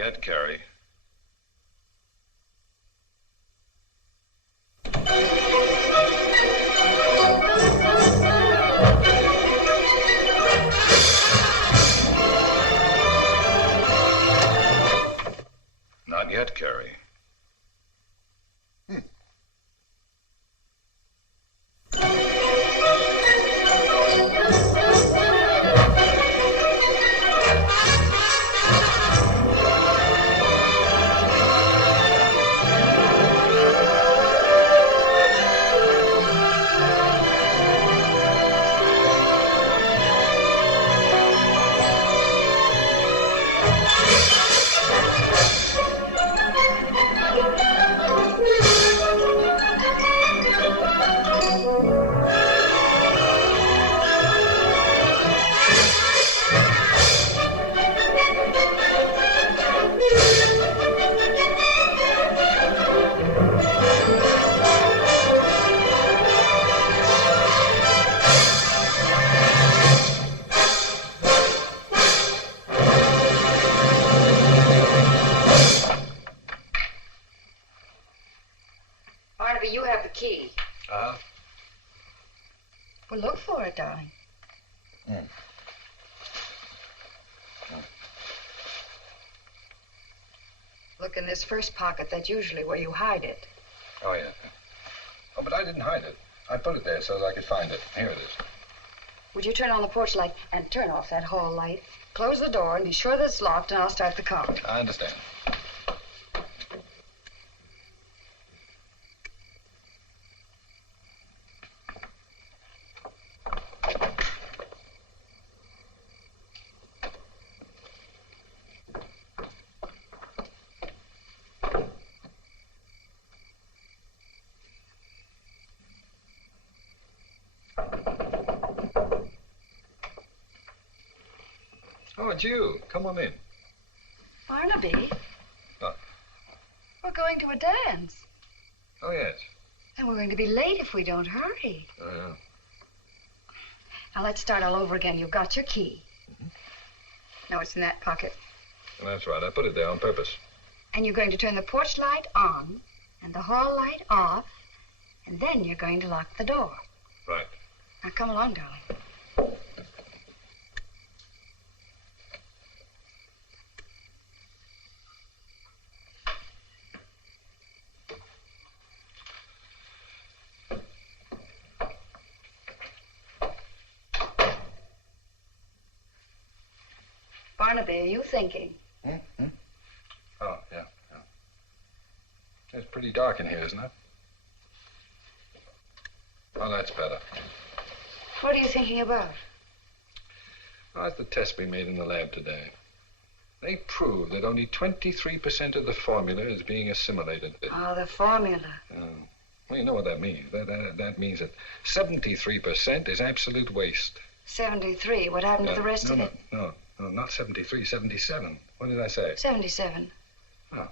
yet, Cary. Not yet, Cary. Barnaby, you have the key. Well, look for it, darling. Look in this first pocket. That's usually where you hide it. Oh, yeah. Oh, but I didn't hide it. I put it there so that I could find it. Here it is. Would you turn on the porch light and turn off that hall light? Close the door and be sure that it's locked, and I'll start the car. I understand. Oh, it's you. Come on in. Barnaby? What? We're going to a dance. Oh, yes. And we're going to be late if we don't hurry. Oh, yeah. Now, let's start all over again. You've got your key. No, it's in that pocket. Well, that's right. I put it there on purpose. And you're going to turn the porch light on and the hall light off, and then you're going to lock the door. Right. Now, come along, darling. Barnaby, are you thinking? Oh, yeah. It's pretty dark in here, isn't it? Oh, that's better. What are you thinking about? Oh, it's the test we made in the lab today. They proved that only 23% of the formula is being assimilated. Oh, the formula. Well, you know what that means. That means that 73% is absolute waste. 73. What happened to the rest of it? No, not 73, 77. What did I say? 77. Oh.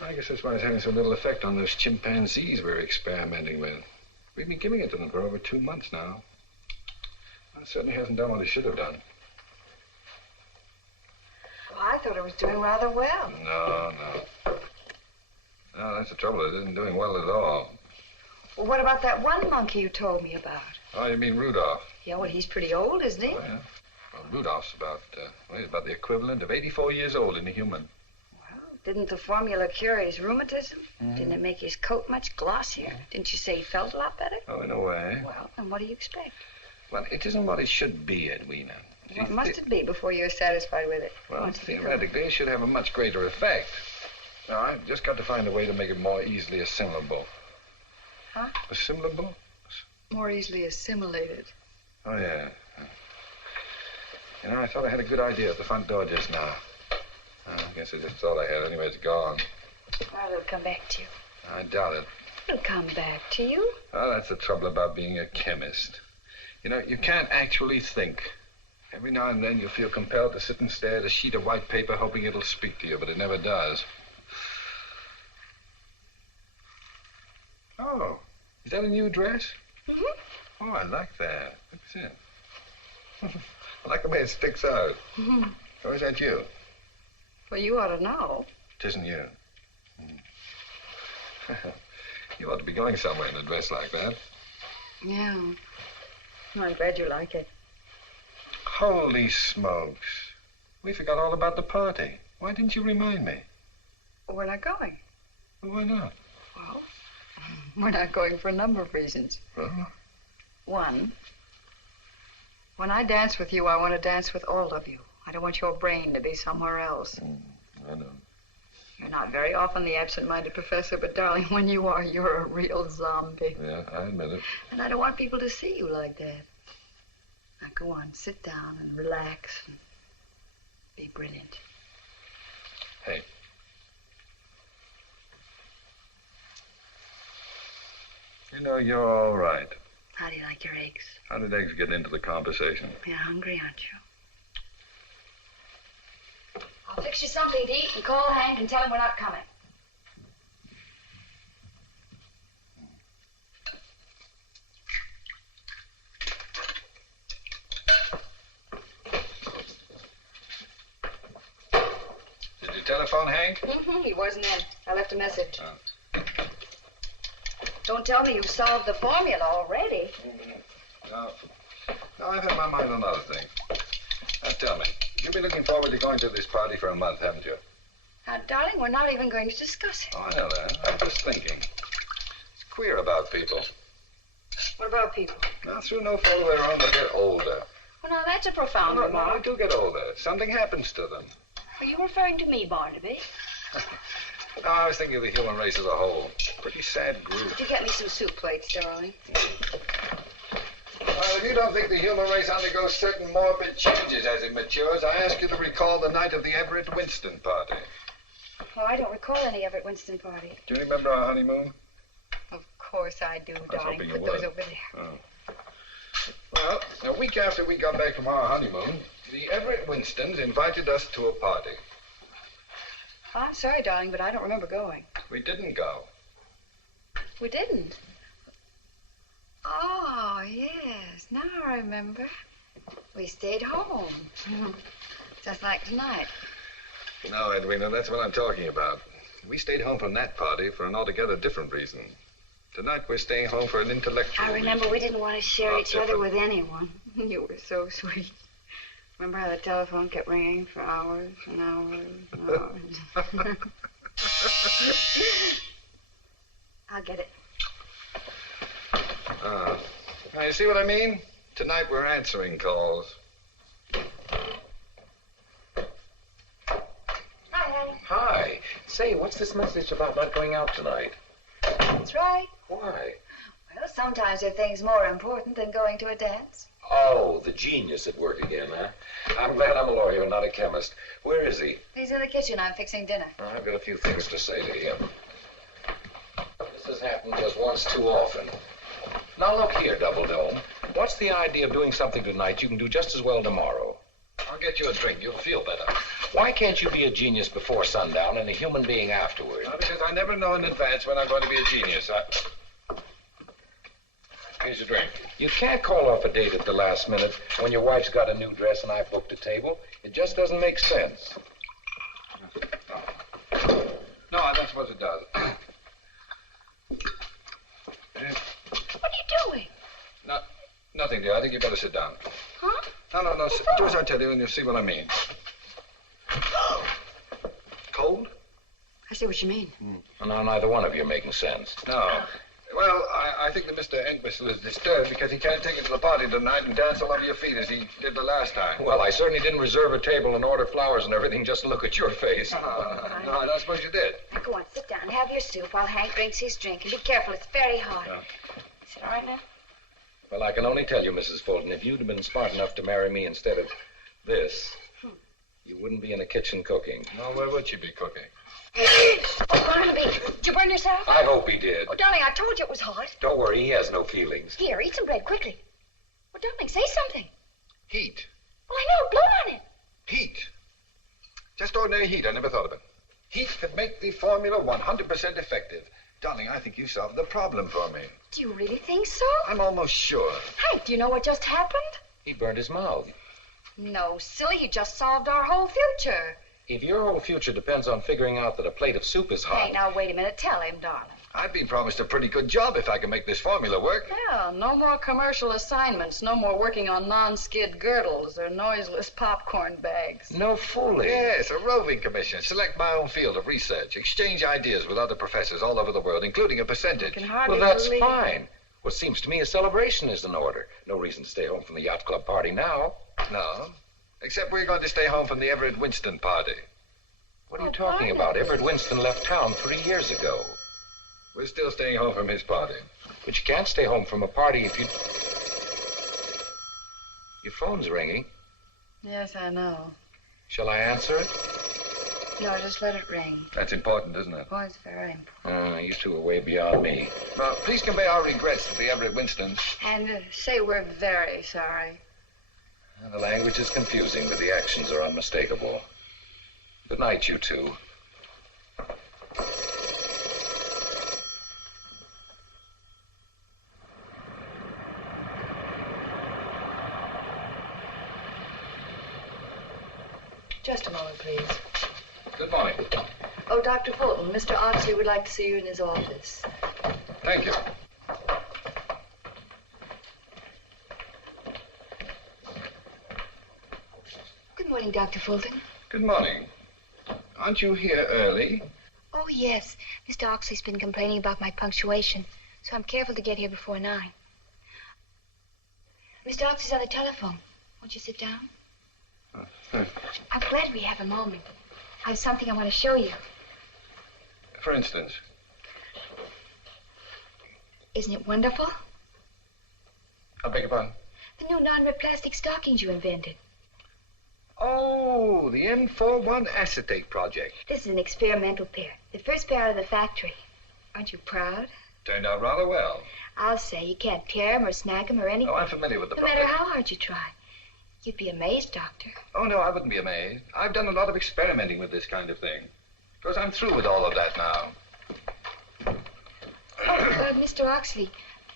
I guess that's why it's having so little effect on those chimpanzees we're experimenting with. We've been giving it to them for over 2 months now. It certainly hasn't done what it should have done. Well, I thought it was doing rather well. No, that's the trouble. It isn't doing well at all. Well, what about that one monkey you told me about? Oh, you mean Rudolph? Yeah, well, he's pretty old, isn't he? Oh, yeah. Well, Rudolph's he's about the equivalent of 84 years old in a human. Well, didn't the formula cure his rheumatism? Didn't it make his coat much glossier? Didn't you say he felt a lot better? Oh, in a way. Well, then what do you expect? Well, it isn't what it should be, Edwina. What must it be before you're satisfied with it? Well, theoretically, it should have a much greater effect. Now, I've just got to find a way to make it more easily assimilable. Huh? Assimilable? More easily assimilated. Oh, yeah. You know, I thought I had a good idea at the front door just now. I guess I just thought I had. Anyway, it's gone. Well, it'll come back to you. I doubt it. It'll come back to you. Well, that's the trouble about being a chemist. You know, you can't actually think. Every now and then you feel compelled to sit and stare at a sheet of white paper hoping it'll speak to you, but it never does. Oh, is that a new dress? Oh, I like that. What's it? I like the way it sticks out. Oh, is that you? Well, you ought to know. Tisn't you? You ought to be going somewhere in a dress like that. Yeah. Well, I'm glad you like it. Holy smokes. We forgot all about the party. Why didn't you remind me? We're not going. Well, why not? Well, we're not going for a number of reasons. Well? One, when I dance with you, I want to dance with all of you. I don't want your brain to be somewhere else. I know. You're not very often the absent-minded professor, but, darling, when you are, you're a real zombie. Yeah, I admit it. And I don't want people to see you like that. Now, go on, sit down and relax and be brilliant. Hey. You know, you're all right. How do you like your eggs? How did eggs get into the conversation? You're hungry, aren't you? I'll fix you something to eat and call Hank and tell him we're not coming. Did you telephone Hank? He wasn't in. I left a message. Oh. Don't tell me you've solved the formula already. No, I've had my mind on other things. Now, tell me, you've been looking forward to going to this party for a month, haven't you? Now, darling, we're not even going to discuss it. Oh, I know that. I'm just thinking. It's queer about people. What about people? Now, through no fault of their own, they get older. Well, now, that's a profound No, remark. they do get older. Something happens to them. Are you referring to me, Barnaby? No, I was thinking of the human race as a whole. Pretty sad group. Did you get me some soup plates, darling? Well, if you don't think the human race undergoes certain morbid changes as it matures, I ask you to recall the night of the Everett Winston party. Oh, I don't recall any Everett Winston party. Do you remember our honeymoon? Of course I do, was darling. hoping you Put those would. over there. Oh. Well, a week after we got back from our honeymoon, the Everett Winstons invited us to a party. Oh, I'm sorry, darling, but I don't remember going. We didn't go. We didn't. Oh, yes. Now I remember. We stayed home. Just like tonight. No, Edwina, that's what I'm talking about. We stayed home from that party for an altogether different reason. Tonight we're staying home for an intellectual I remember reason. we didn't want to share Not each other different. with anyone. You were so sweet. Remember how the telephone kept ringing for hours and hours and hours? I'll get it. Now, you see what I mean? Tonight we're answering calls. Hi, honey. Hi. Say, what's this message about not going out tonight? That's right. Why? Well, sometimes there are things more important than going to a dance. Oh, the genius at work again, huh? I'm glad I'm a lawyer and not a chemist. Where is he? He's in the kitchen. I'm fixing dinner. I've got a few things to say to him. This has happened just once too often. Now look here, Double Dome. What's the idea of doing something tonight you can do just as well tomorrow? I'll get you a drink. You'll feel better. Why can't you be a genius before sundown and a human being afterward? Well, because I never know in advance when I'm going to be a genius. Here's your drink. You can't call off a date at the last minute when your wife's got a new dress and I've booked a table. It just doesn't make sense. No, I don't suppose it does. What are you doing? Nothing, dear. I think you better sit down. Huh? No. Do as I tell you and you'll see what I mean. Cold? I see what you mean. Well, now neither one of you are making sense. No. Well, I think that Mr. Entwistle is disturbed because he can't take you to the party tonight and dance all over your feet as he did the last time. Well, I certainly didn't reserve a table and order flowers and everything just to look at your face. No, I don't suppose you did. Now, go on, sit down. Have your soup while Hank drinks his drink. And be careful, it's very hot. Yeah. Is it all right now? Well, I can only tell you, Mrs. Fulton, if you'd have been smart enough to marry me instead of this, you wouldn't be in the kitchen cooking. No, where would she be cooking? Oh, Barnaby, did you burn yourself? I hope he did. Oh, darling, I told you it was hot. Don't worry, he has no feelings. Here, eat some bread, quickly. Well, darling, say something. Heat. Well, I know, blow on it. Heat. Just ordinary heat. I never thought of it. Heat could make the formula 100% effective. Darling, I think you solved the problem for me. Do you really think so? I'm almost sure. Hank, do you know what just happened? He burned his mouth. No, silly, you just solved our whole future. If your whole future depends on figuring out that a plate of soup is hot... Hey, now, wait a minute. Tell him, darling. I've been promised a pretty good job if I can make this formula work. Yeah, no more commercial assignments. No more working on non-skid girdles or noiseless popcorn bags. No fooling. Yes, a roving commission. Select my own field of research. Exchange ideas with other professors all over the world, including a percentage. I can hardly Well, that's believe fine. What seems to me a celebration is in order. No reason to stay home from the yacht club party now. No, except we're going to stay home from the Everett Winston party. What are you talking about? Everett Winston left town 3 years ago. We're still staying home from his party. But you can't stay home from a party if you... Your phone's ringing. Yes, I know. Shall I answer it? No, just let it ring. That's important, isn't it? Oh, it's very important. You two are way beyond me. Well, please convey our regrets to the Everett Winstons. And say we're very sorry. The language is confusing, but the actions are unmistakable. Good night, you two. Just a moment, please. Good morning. Oh, Dr. Fulton, Mr. Oxley would like to see you in his office. Thank you. Good morning, Dr. Fulton. Good morning. Aren't you here early? Oh, yes. Mr. Oxley's been complaining about my punctuation, so I'm careful to get here before 9. Mr. Oxley's on the telephone. Won't you sit down? I'm glad we have a moment. I have something I want to show you. For instance? Isn't it wonderful? I beg your pardon? The new non-rip plastic stockings you invented. Oh, the M41 acetate project. This is an experimental pair. The first pair out of the factory. Aren't you proud? Turned out rather well. I'll say you can't tear them or snag them or anything. Oh, I'm familiar with the No project. matter how hard you try. You'd be amazed, Doctor. Oh, no, I wouldn't be amazed. I've done a lot of experimenting with this kind of thing. Of course, I'm through with all of that now. Mr. Oxley,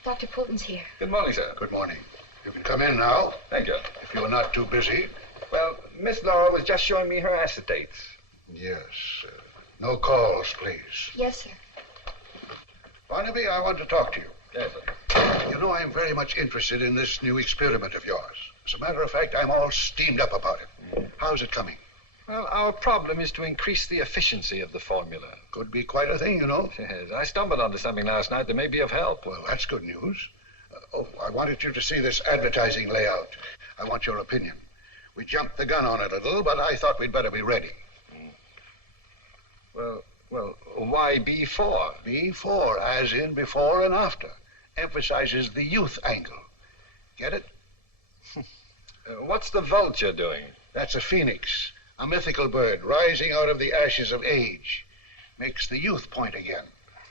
Dr. Fulton's here. Good morning, sir. Good morning. You can come in now, Thank you. if you're not too busy. Well, Miss Laura was just showing me her acetates. Yes. No calls, please. Yes, sir. Barnaby, I want to talk to you. Yes, sir. You know, I'm very much interested in this new experiment of yours. As a matter of fact, I'm all steamed up about it. How's it coming? Well, our problem is to increase the efficiency of the formula. Could be quite a thing, you know. Yes, I stumbled onto something last night that may be of help. Well, that's good news. I wanted you to see this advertising layout. I want your opinion. We jumped the gun on it a little, but I thought we'd better be ready. Well, why B4? B4, as in before and after. Emphasizes the youth angle. Get it? What's the vulture doing? That's a phoenix, a mythical bird rising out of the ashes of age. Makes the youth point again.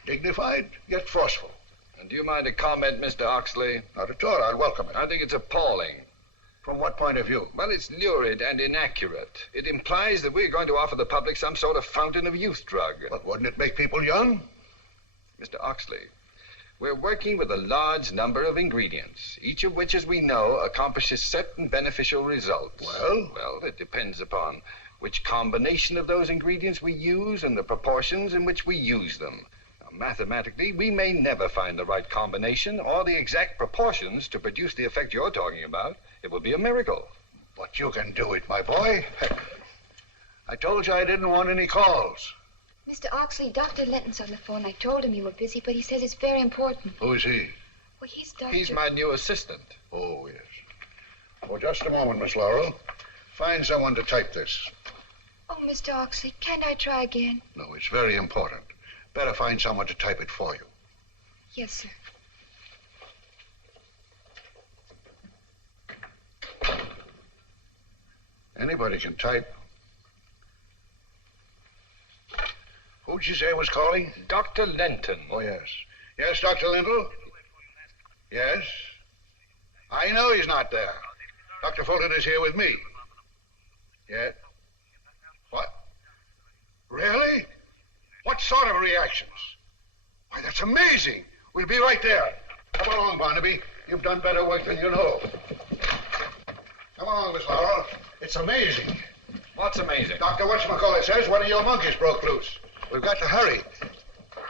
Dignified, yet forceful. And do you mind a comment, Mr. Oxley? Not at all. I'll welcome it. I think it's appalling. From what point of view? Well, it's lurid and inaccurate. It implies that we're going to offer the public some sort of fountain of youth drug. But wouldn't it make people young? Mr. Oxley, we're working with a large number of ingredients, each of which, as we know, accomplishes certain beneficial results. Well? Well, it depends upon which combination of those ingredients we use and the proportions in which we use them. Now, mathematically, we may never find the right combination or the exact proportions to produce the effect you're talking about. It will be a miracle. But you can do it, my boy. I told you I didn't want any calls. Mr. Oxley, Dr. Linton's on the phone. I told him you were busy, but he says it's very important. Who is he? Well, he's Dr. He's my new assistant. Oh, yes. Oh, just a moment, Miss Laurel. Find someone to type this. Oh, Mr. Oxley, can't I try again? No, it's very important. Better find someone to type it for you. Yes, sir. Anybody can type. Who'd you say was calling? Dr. Linton. Oh, yes. Yes, Dr. Linton? Yes? I know he's not there. Dr. Fulton is here with me. Yeah? What? Really? What sort of reactions? Why, that's amazing. We'll be right there. Come along, Barnaby. You've done better work than you know. Come along, Miss Laurel. It's amazing. What's amazing? Dr. Whatchamacallit says one of your monkeys broke loose. We've got to hurry.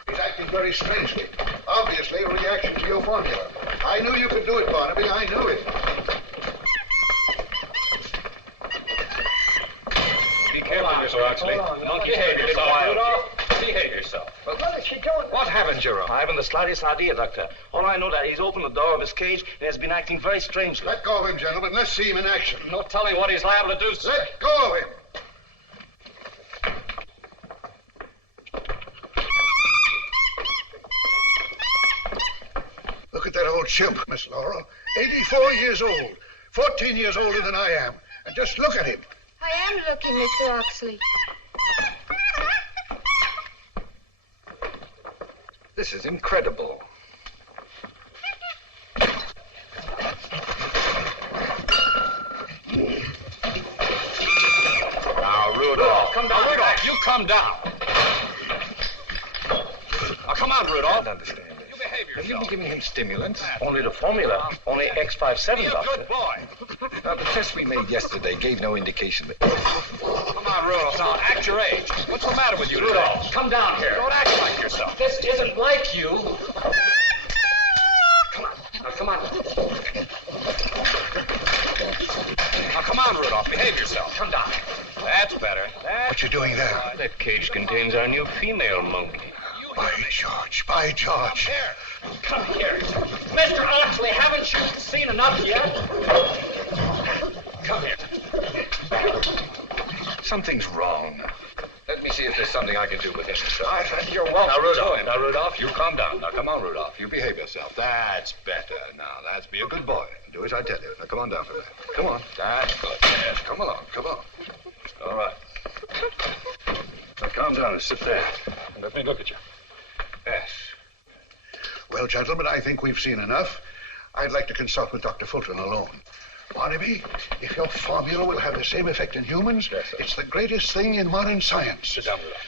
He's acting very strangely. Obviously a reaction to your formula. I knew you could do it, Barnaby. I knew it. Be careful, Mr. Oxley. Monkey, behave yourself, Rudolph. Behave yourself. But what is she doing? What happened, Jerome? I haven't the slightest idea, Doctor. All I know that he's opened the door of his cage and has been acting very strangely. Let go of him, gentlemen. Let's see him in action. No telling what he's liable to do, sir. Let go of him. Look at that old chimp, Miss Laurel. 84 years old. 14 years older than I am. And just look at him. I am looking, Mr. Oxley. This is incredible. Now, Rudolph. Come down, Rudolph. You come down. Now, come on, Rudolph. I don't understand this. You behave Have you yourself. been giving him stimulants? Only the formula. Only X57, Be a Doctor. good boy. The test we made yesterday gave no indication that... Come on, Rudolph. Now, act your age. What's the matter with you, Rudolph? Come down here. Don't act like yourself. This isn't like you. Come on. Now, come on. Now, come on, Rudolph. Behave yourself. Come down. That's better. What you doing there? That cage contains our new female monkey. By George, by George. Come here. Mr. Oxley, haven't you seen enough yet? Come here. Something's wrong. Let me see if there's something I can do with him, sir. You're welcome. Now, Rudolph, you calm down. Now, come on, Rudolph. You behave yourself. That's better. Now, that's be a good boy. Do as I tell you. Now, come on down for that. Come on. That's good. Yes, Come along. Come on. all right. Now, calm down and sit there. And let me look at you. Yes. Well, gentlemen, I think we've seen enough. I'd like to consult with Dr. Fulton alone. Barnaby, if your formula will have the same effect in humans, Yes, sir. it's the greatest thing in modern science. Sit down, Rudolph.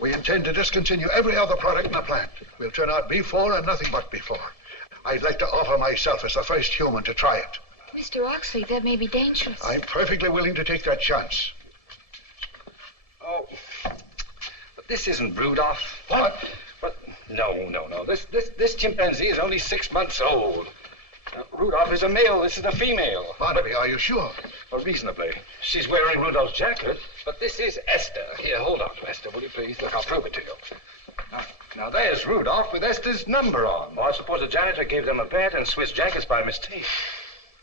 We intend to discontinue every other product in the plant. We'll turn out B4 and nothing but B4. I'd like to offer myself as the first human to try it. Mr. Oxley, that may be dangerous. I'm perfectly willing to take that chance. Oh, but this isn't Rudolph. What? But no. This chimpanzee is only 6 months old. Rudolph is a male. This is a female. Barnaby, are you sure? Well, reasonably. She's wearing Rudolph's jacket. But this is Esther. Here, hold on, Esther, will you please? Look, I'll prove it to you. Now there's Rudolph with Esther's number on. Well, I suppose the janitor gave them a bet and switched jackets by mistake.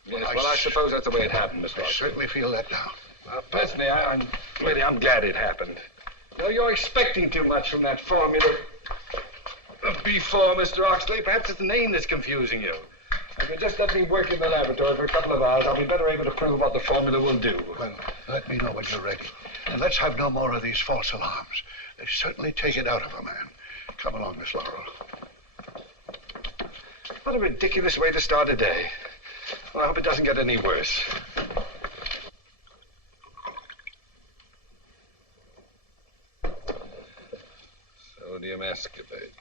Yes, well, I suppose that's the way it happened, Mr. I Oxley. certainly feel that now. Personally, I'm glad it happened. You know, you're expecting too much from that formula of B4, Mr. Oxley. Perhaps it's the name that's confusing you. If you just let me work in the laboratory for a couple of hours, I'll be better able to prove what the formula will do. Well, let me know when you're ready. And let's have no more of these false alarms. They certainly take it out of a man. Come along, Miss Laurel. What a ridiculous way to start a day. Well, I hope it doesn't get any worse. Sodium ascorbate.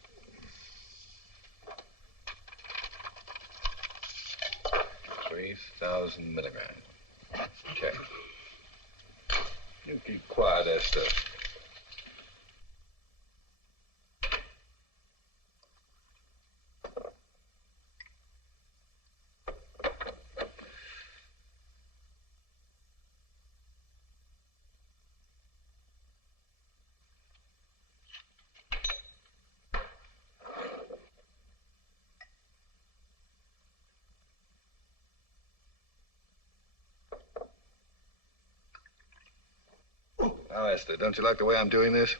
3,000 milligrams. Okay. You keep quiet, Esther. Now, Esther, don't you like the way I'm doing this?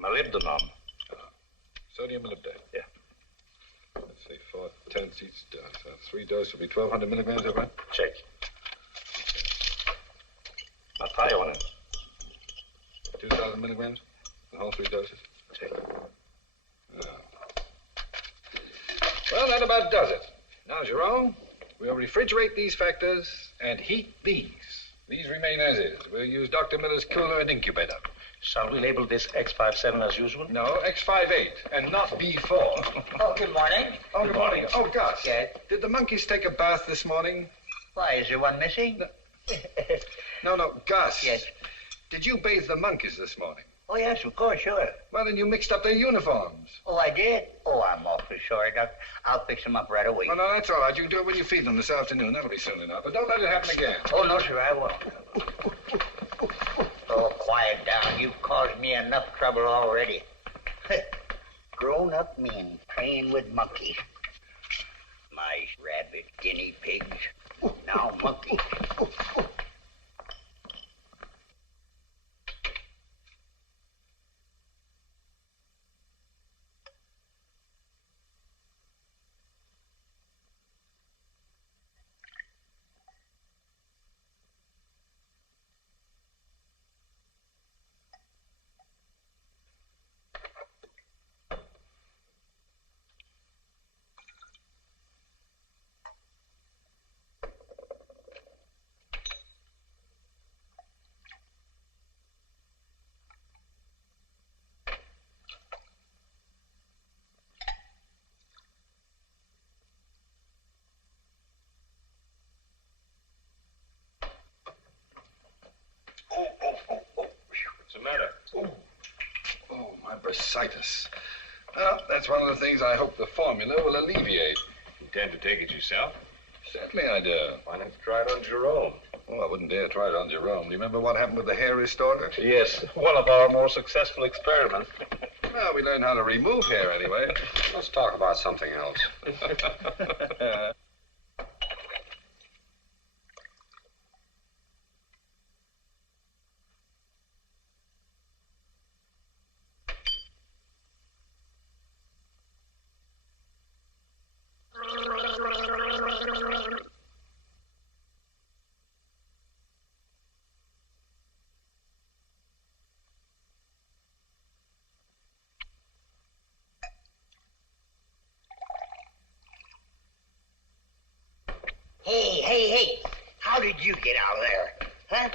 Molybdenum. Sodium molybdate. Yeah. Let's see, 4/10 each dose. So 3 doses will be 1,200 milligrams, is that right? Check. Now, thionin. 2,000 milligrams? The whole 3 doses? Check. Yeah. Well, that about does it. Now, Jerome, we'll refrigerate these factors and heat these. These remain as is. We'll use Dr. Miller's cooler and incubator. Shall we label this X57 as usual? No, X58, and not B4. Oh, good morning. Oh, good morning. Oh, Gus. Yes? Did the monkeys take a bath this morning? Why, is there one missing? No, Gus. Yes. Did you bathe the monkeys this morning? Oh, yes, of course, sure. Well, then you mixed up their uniforms. Oh, I did? Oh, I'm awfully sorry, Doc. I'll fix them up right away. Oh, no, that's all right. You can do it when you feed them this afternoon. That'll be soon enough. But don't let it happen again. Oh, no, sir, I won't. Oh, quiet down. You've caused me enough trouble already. Grown-up men playing with monkeys. Mice, rabbits, guinea pigs. Now monkeys. What's the matter? Oh, my bursitis. Well, that's one of the things I hope the formula will alleviate. Intend to take it yourself? Certainly I do. Why not try it on Jerome? Oh, I wouldn't dare try it on Jerome. Do you remember what happened with the hair restorer? Yes, one of our more successful experiments. Well, we learned how to remove hair anyway. Let's talk about something else. Hey, how did you get out of there? Huh?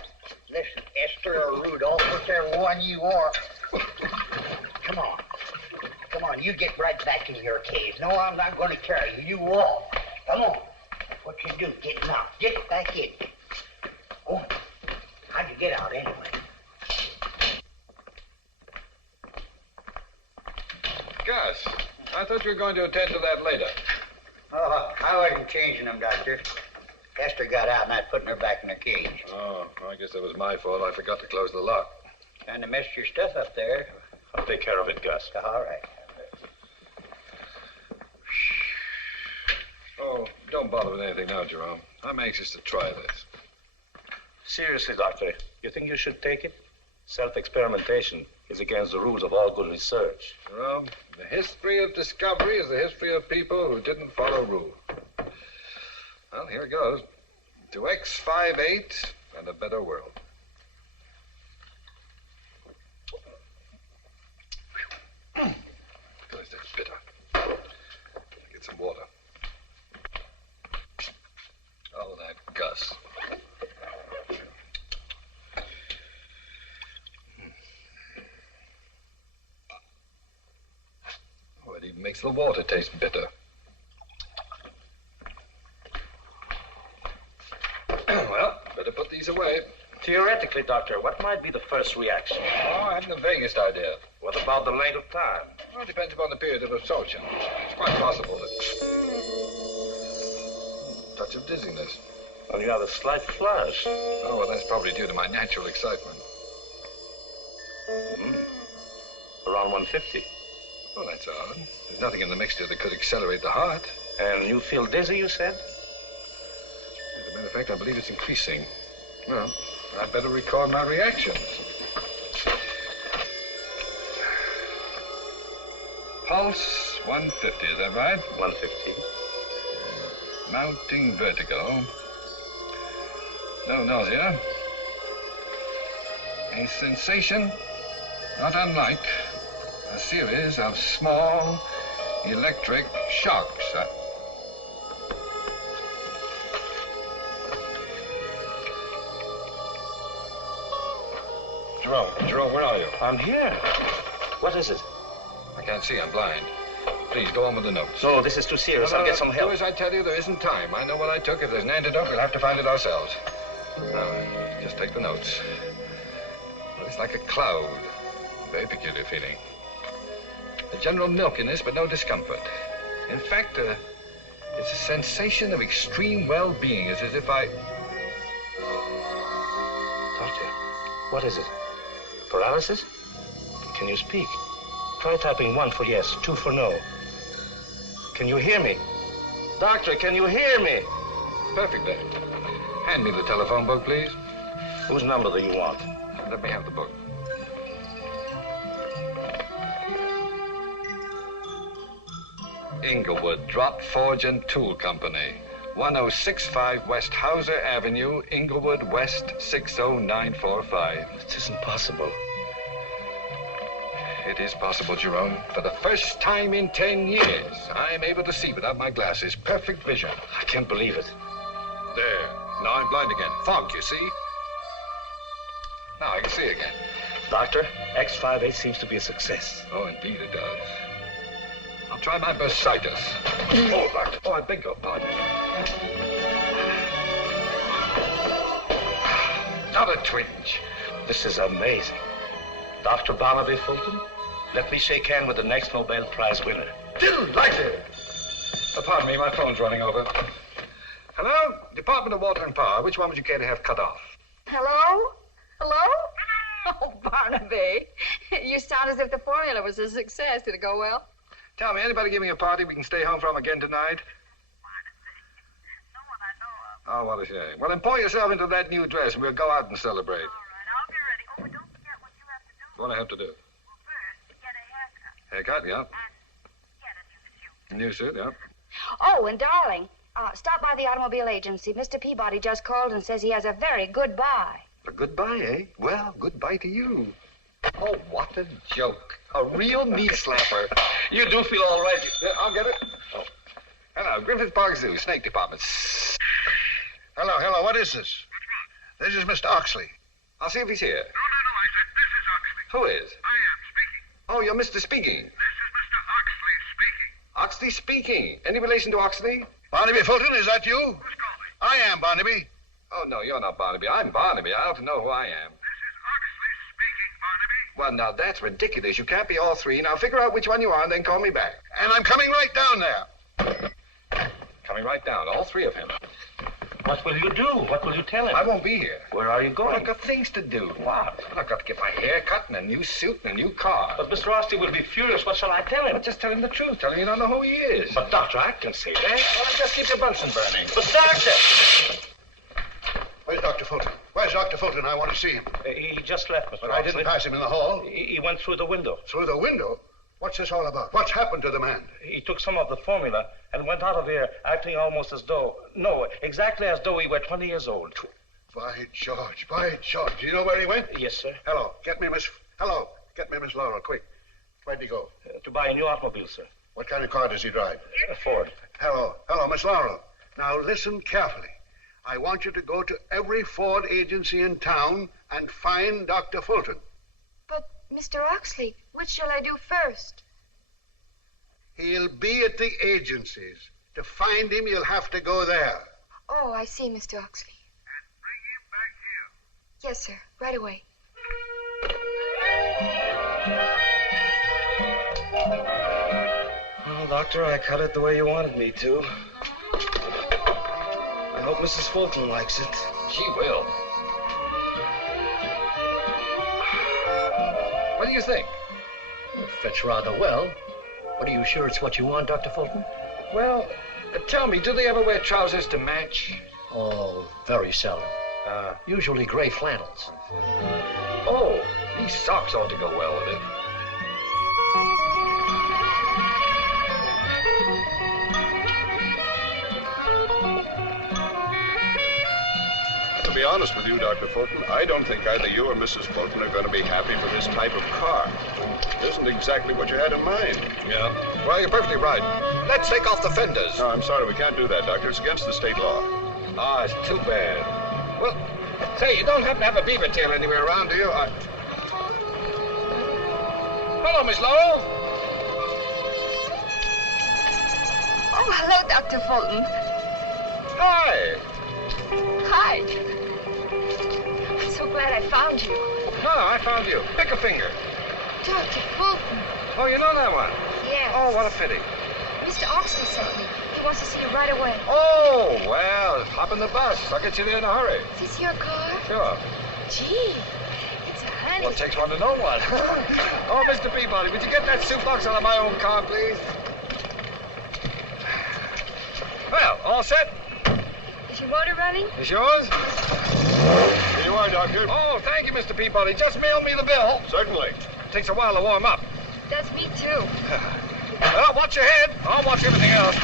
Listen, Esther or Rudolph, whichever one you are. Come on, you get right back in your cage. No, I'm not going to carry you. You walk. Come on. What you do, get knocked. Get back in. Oh, how'd you get out anyway? Gus, I thought you were going to attend to that later. Oh, I wasn't changing them, Doctor. Esther got out and I put her back in the cage. Oh, well, I guess that was my fault. I forgot to close the lock. Kind of messed your stuff up there. I'll take care of it, Gus. All right. Oh, don't bother with anything now, Jerome. I'm anxious to try this. Seriously, Doctor, you think you should take it? Self-experimentation is against the rules of all good research. Jerome, the history of discovery is the history of people who didn't follow rules. Well, here it goes. To X58 and a better world. Gosh, that's bitter. Get some water. Oh, that Gus. Oh, it even makes the water taste bitter. Well, better put these away. Theoretically, Doctor, what might be the first reaction? Oh, I haven't the vaguest idea. What about the length of time? Well, it depends upon the period of absorption. It's quite possible that... touch of dizziness. Well, you have a slight flush. Oh, well, that's probably due to my natural excitement. Around 150. Well, that's odd. There's nothing in the mixture that could accelerate the heart. And you feel dizzy, you said? As a matter of fact, I believe it's increasing. Well, I'd better record my reactions. Pulse 150, is that right? 150. Mounting vertigo. No nausea. A sensation not unlike a series of small electric shocks. Jerome, where are you? I'm here. What is it? I can't see. I'm blind. Please, go on with the notes. No, this is too serious. No, I'll get some help. Do as I tell you. There isn't time. I know what I took. If there's an antidote, we'll have to find it ourselves. Now, just take the notes. Well, it's like a cloud. Very peculiar feeling. A general milkiness, but no discomfort. In fact, it's a sensation of extreme well-being. It's as if I... Doctor, what is it? Paralysis? Can you speak? Try typing 1 for yes, 2 for no. Can you hear me? Doctor, can you hear me? Perfectly. Hand me the telephone book, please. Whose number do you want? Let me have the book. Inglewood, Drop, Forge, and Tool Company. 1065 West Hauser Avenue, Inglewood, West 60945. It isn't possible. It is possible, Jerome. For the first time in 10 years, I'm able to see without my glasses. Perfect vision. I can't believe it. There. Now I'm blind again. Fog, you see? Now I can see again. Doctor, X58 seems to be a success. Oh, indeed it does. I'll try my bursitis. Oh, Doctor. Oh, I beg your pardon. Not a twinge. This is amazing. Dr. Barnaby Fulton, let me shake hand with the next Nobel Prize winner. Delighted. Pardon me, my phone's running over. Hello? Department of Water and Power. Which one would you care to have cut off? Hello? Hello? Oh, Barnaby. You sound as if the formula was a success. Did it go well? Tell me, anybody giving a party we can stay home from again tonight? No one I know of. Oh, what a shame. Well, then pour yourself into that new dress and we'll go out and celebrate. All right, I'll be ready. Oh, but don't forget what you have to do. What do I have to do? Well, first, get a haircut. Haircut, yeah. And get a new suit. New suit, yeah. Oh, and darling, stop by the automobile agency. Mr. Peabody just called and says he has a very good buy. A goodbye, eh? Well, goodbye to you. Oh, what a joke. A real knee slapper. You do feel all right. Yeah, I'll get it. Oh. Hello, Griffith Park Zoo, Snake Department. Hello, what is this? This is Mr. Oxley. I'll see if he's here. No, I said this is Oxley. Who is? I am speaking. Oh, you're Mr. Speaking. This is Mr. Oxley speaking. Oxley Speaking. Any relation to Oxley? Barnaby Fulton, is that you? Who's calling? I am Barnaby. Oh, no, you're not Barnaby. I'm Barnaby. I ought to know who I am. This is Oxley speaking, Barnaby. Well, now, that's ridiculous. You can't be all three. Now, figure out which one you are and then call me back. And I'm coming right down there. Coming right down, all three of him. What will you do? What will you tell him? I won't be here. Where are you Well, going? I've got things to do. What? Well, I've got to get my hair cut and a new suit and a new car. But Mr. Oxley will be furious. What shall I tell him? But just tell him the truth. Tell him you don't know who he is. But, Doctor, I can say that. Well, just keep your Bunsen burning. But, Doctor! Where's Dr. Fulton? Where's Dr. Fulton? I want to see him. He just left, Mr. But I didn't pass him in the hall. He went through the window. Through the window? What's this all about? What's happened to the man? He took some of the formula and went out of here acting almost as though... No, exactly as though he were 20 years old. By George. Do you know where he went? Yes, sir. Hello, get me Miss Laurel, quick. Where'd he go? To buy a new automobile, sir. What kind of car does he drive? A Ford. Hello, Miss Laurel. Now listen carefully. I want you to go to every Ford agency in town and find Dr. Fulton. But, Mr. Oxley, which shall I do first? He'll be at the agencies. To find him, you'll have to go there. Oh, I see, Mr. Oxley. And bring him back here. Yes, sir. Right away. Well, Doctor, I cut it the way you wanted me to. I hope Mrs. Fulton likes it. She will. What do you think? It fits rather well. But are you sure it's what you want, Dr. Fulton? Well, tell me, do they ever wear trousers to match? Oh, very seldom. Usually gray flannels. Oh, these socks ought to go well with it. To be honest with you, Dr. Fulton, I don't think either you or Mrs. Fulton are going to be happy with this type of car. It isn't exactly what you had in mind. Yeah. Well, you're perfectly right. Let's take off the fenders. No, I'm sorry, we can't do that, Doctor. It's against the state law. Ah, it's too bad. Well, say, you don't happen to have a beaver tail anywhere around, do you? Hello, Miss Lowell. Oh, hello, Dr. Fulton. Hi. Hi. I'm so glad I found you. No, I found you. Pick a finger. Dr. Fulton. Oh, you know that one? Yes. Oh, what a pity. Mr. Oxley sent me. He wants to see you right away. Oh, well, hop in the bus. I'll get you there in a hurry. Is this your car? Sure. Gee, it's a honey. Well, it takes one to know one. Oh, Mr. Peabody, would you get that soup box out of my own car, please? Well, all set? Is your motor running? Is yours? Here you are, Doctor. Oh, thank you, Mr. Peabody. Just mail me the bill. Certainly. Takes a while to warm up. Does me too. Well, watch your head. I'll watch everything else.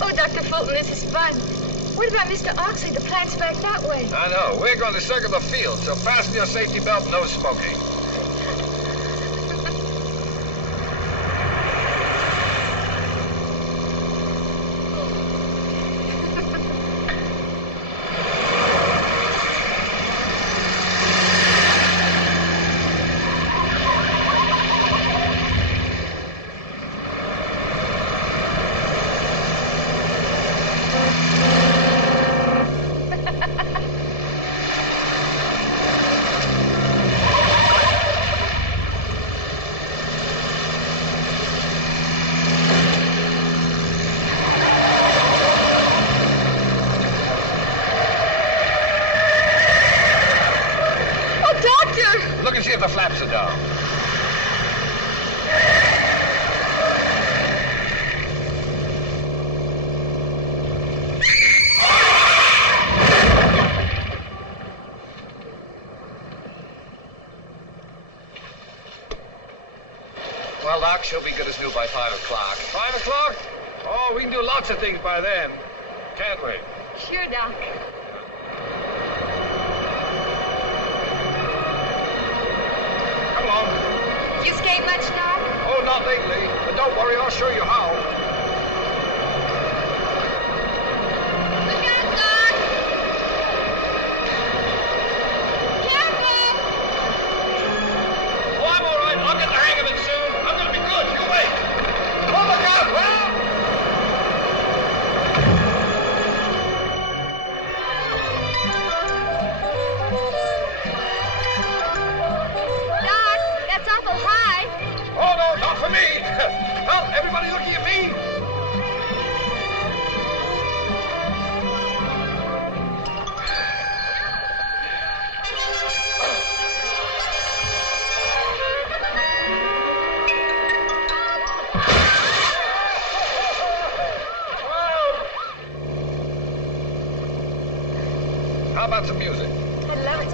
Oh, Dr. Fulton, this is fun. What about Mr. Oxley? The plant's back that way. I know. We're going to circle the field, so fasten your safety belt and no smoking. Look and see if the flaps are down. Well, Doc, she'll be good as new by 5 o'clock. 5 o'clock? Oh, we can do lots of things by then. Can't we? Sure, Doc. Come along. You skate much, Doc? Oh, not lately. But don't worry, I'll show you how. Look out, Doc! Careful! Oh, I'm all right. I'll get the hang of it soon. I'm going to be good. You wait. Oh, look out, well! Doc, that's awful high. Oh, no, not for me. Well, everybody looking at me. How about some music? I love it.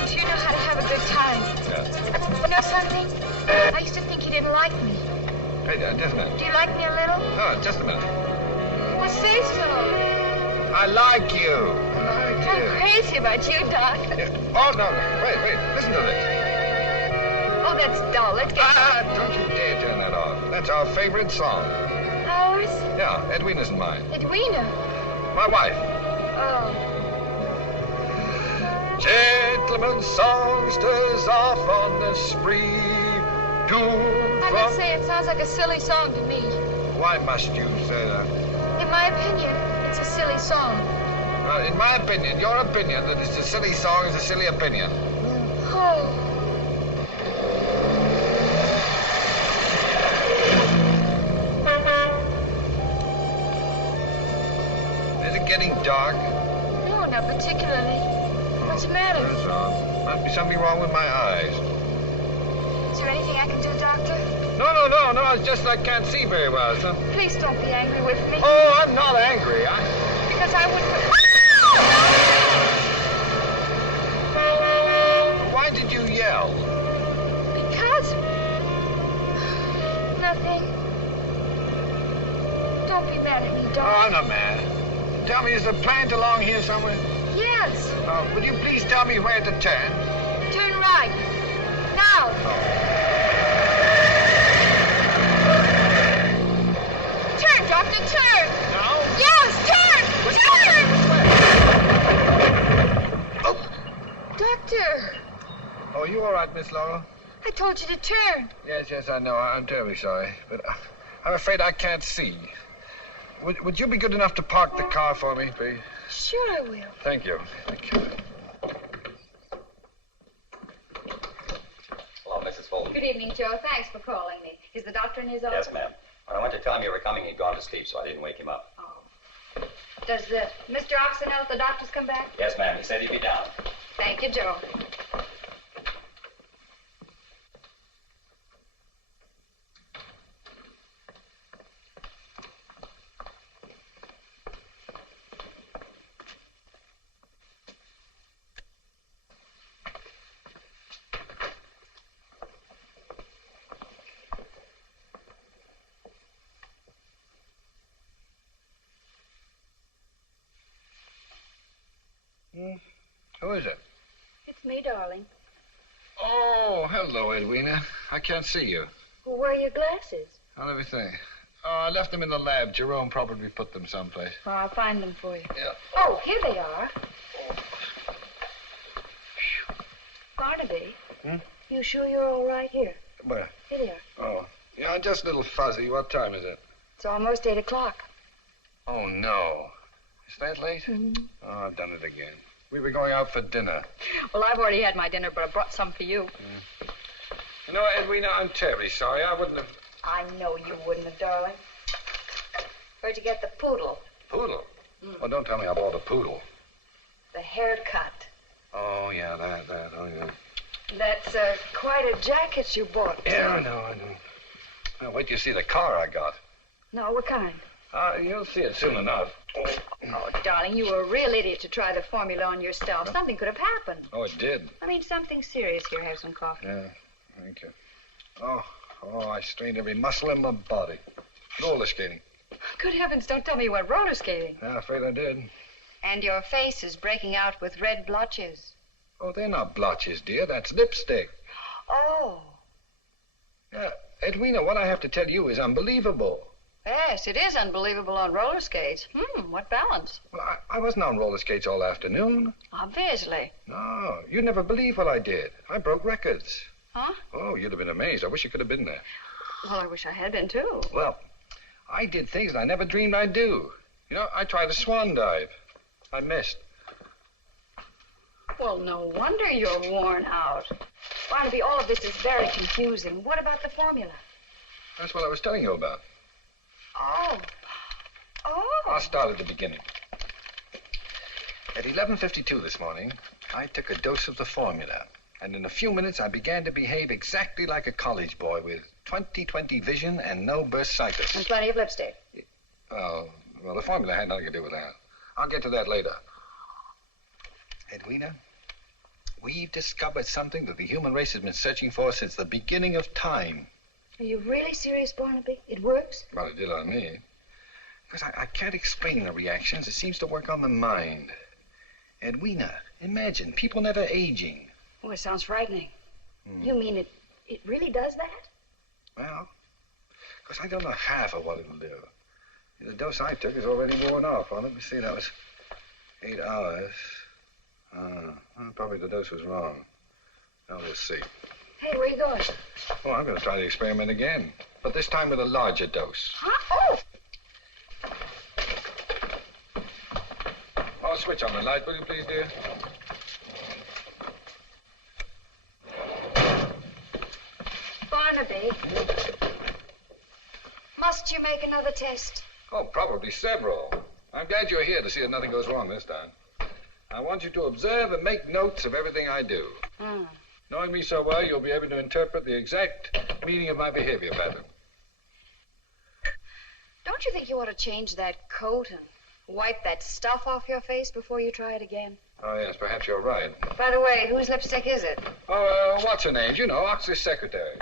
You sure know how to have a good time. Yeah. You know something? I used to think you didn't like me. Hey, just a minute. Do you like me a little? No, just a minute. Well, say so. I like you. I'm crazy about you, Doc. Oh, no. Wait. Listen to this. Oh, that's dull. Let's get... Don't you dare turn that off. That's our favorite song. Ours? Yeah, Edwina's and mine. Edwina. My wife. Oh. Gentlemen songsters off on the spree. I must say, it sounds like a silly song to me. Why must you say that? In my opinion, it's a silly song. In my opinion, your opinion that it's a silly song is a silly opinion. Oh. Is it getting dark? No, not particularly. What's the matter? That's wrong. Must be something wrong with my eyes. Is there anything I can do, Doctor? No. It's just I can't see very well, son. Please don't be angry with me. Oh, I'm not angry. Because I wouldn't... Why did you yell? Because... Nothing. Don't be mad at me, Doc. Oh, I'm not mad. Tell me, is the plant along here somewhere? Yes. Would you please tell me where to turn? Turn right. Now. Turn, Doctor, turn. what, Miss Laurel? I told you to turn. Yes, I know. I'm terribly sorry. But I'm afraid I can't see. Would you be good enough to park the car for me, please? Sure I will. Thank you. Hello, Mrs. Fulton. Good evening, Joe. Thanks for calling me. Is the doctor in his office? Yes, ma'am. When I went to tell him you were coming, he'd gone to sleep, so I didn't wake him up. Oh. Does Mr. Oxley know if the doctor's come back? Yes, ma'am. He said he'd be down. Thank you, Joe. Who is it? It's me, darling. Oh, hello, Edwina. I can't see you. Well, where are your glasses? I'll let me think. Oh, I left them in the lab. Jerome probably put them someplace. Well, I'll find them for you. Yeah. Oh, here they are. Barnaby. You sure you're all right? Here. Where? Here they are. Oh, yeah, I'm just a little fuzzy. What time is it? It's almost 8 o'clock. Oh, no. Is that late? Mm-hmm. Oh, I've done it again. We were going out for dinner. Well, I've already had my dinner, but I brought some for you. You know, Edwina, I'm terribly sorry. I wouldn't have... I know you wouldn't have, darling. Where'd you get the poodle? Poodle? Oh, don't tell me I bought a poodle. The haircut. Oh, yeah, that. Oh, yeah. That's quite a jacket you bought. Yeah, I know. Now, wait till you see the car I got. No, what kind? You'll see it soon enough. Oh, darling, you were a real idiot to try the formula on yourself. Something could have happened. Oh, it did? I mean, something serious. Here, have some coffee. Yeah, thank you. Oh, I strained every muscle in my body. Roller skating. Good heavens, don't tell me you went roller skating. Yeah, afraid I did. And your face is breaking out with red blotches. Oh, they're not blotches, dear. That's lipstick. Oh. Yeah, Edwina, what I have to tell you is unbelievable. Yes, it is unbelievable on roller skates. What balance. Well, I wasn't on roller skates all afternoon. Obviously. No, you'd never believe what I did. I broke records. Huh? Oh, you'd have been amazed. I wish you could have been there. Well, I wish I had been, too. Well, I did things I never dreamed I'd do. You know, I tried a swan dive. I missed. Well, no wonder you're worn out. Barnaby, all of this is very confusing. What about the formula? That's what I was telling you about. Oh. I'll start at the beginning. At 11:52 this morning, I took a dose of the formula. And in a few minutes, I began to behave exactly like a college boy with 20/20 vision and no bursitis. And plenty of lipstick. Well, the formula had nothing to do with that. I'll get to that later. Edwina, we've discovered something that the human race has been searching for since the beginning of time. Are you really serious, Barnaby? It works? Well, it did on me. Because I can't explain the reactions. It seems to work on the mind. Edwina, imagine, people never aging. Oh, it sounds frightening. You mean it really does that? Well, because I don't know half of what it'll do. The dose I took is already worn off. Well, let me see, that was 8 hours. Probably the dose was wrong. Now, let's see. Hey, where are you going? Oh, I'm going to try the experiment again. But this time with a larger dose. Huh? Oh, switch on the light, will you please, dear? Barnaby. Must you make another test? Oh, probably several. I'm glad you're here to see that nothing goes wrong this time. I want you to observe and make notes of everything I do. Knowing me so well, you'll be able to interpret the exact meaning of my behavior pattern. Don't you think you ought to change that coat and wipe that stuff off your face before you try it again? Oh, yes, perhaps you're right. By the way, whose lipstick is it? Oh, what's her name? You know, Oxley's secretary.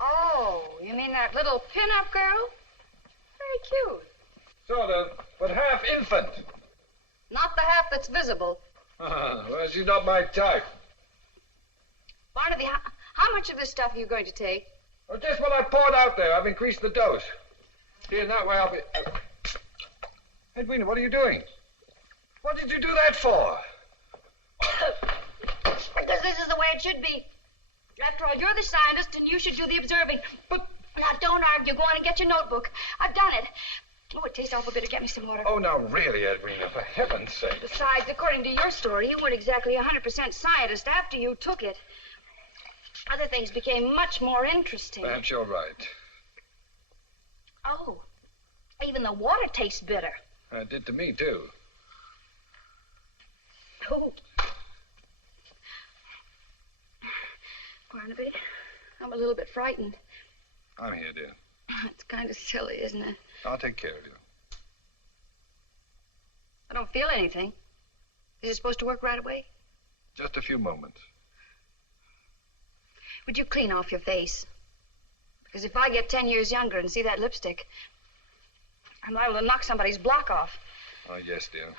Oh, you mean that little pin-up girl? Very cute. Sort of, but half infant. Not the half that's visible. Well, she's not my type. Barnaby, how much of this stuff are you going to take? Oh, just what I poured out there. I've increased the dose. Here, that way I'll be... Edwina, what are you doing? What did you do that for? Because this is the way it should be. After all, you're the scientist, and you should do the observing. But now, don't argue. Go on and get your notebook. I've done it. Oh, it tastes awful bitter. Get me some water. Oh, now, really, Edwina, for heaven's sake. Besides, according to your story, you weren't exactly 100% scientist after you took it. Other things became much more interesting. Perhaps you're right. Oh, even the water tastes bitter. It did to me, too. Oh. Barnaby, I'm a little bit frightened. I'm here, dear. It's kind of silly, isn't it? I'll take care of you. I don't feel anything. Is it supposed to work right away? Just a few moments. Would you clean off your face? Because if I get 10 years younger and see that lipstick, I'm liable to knock somebody's block off. Oh, yes, dear.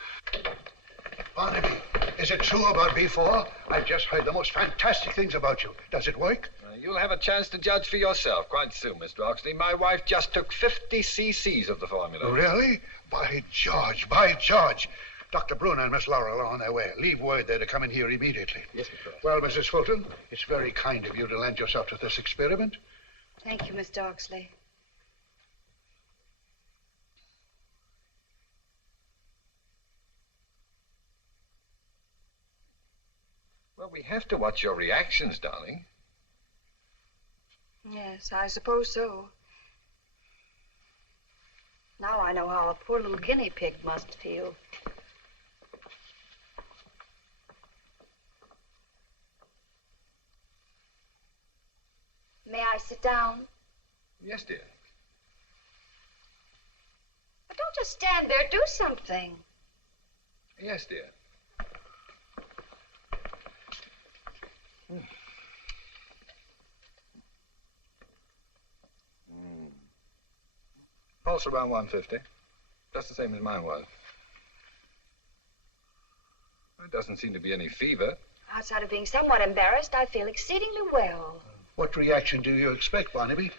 Barnaby, is it true about B4? I've just heard the most fantastic things about you. Does it work? You'll have a chance to judge for yourself quite soon, Mr. Oxley. My wife just took 50 cc's of the formula. Really? By George, by George. Dr. Bruner and Miss Laurel are on their way. Leave word they're to come in here immediately. Yes, Mr. Oxley. Well, Mrs. Fulton, it's very kind of you to lend yourself to this experiment. Thank you, Mr. Oxley. Well, we have to watch your reactions, darling. Yes, I suppose so. Now I know how a poor little guinea pig must feel. May I sit down? Yes, dear. But don't just stand there. Do something. Yes, dear. Pulse around 150. Just the same as mine was. There doesn't seem to be any fever. Outside of being somewhat embarrassed, I feel exceedingly well. What reaction do you expect, Barnaby?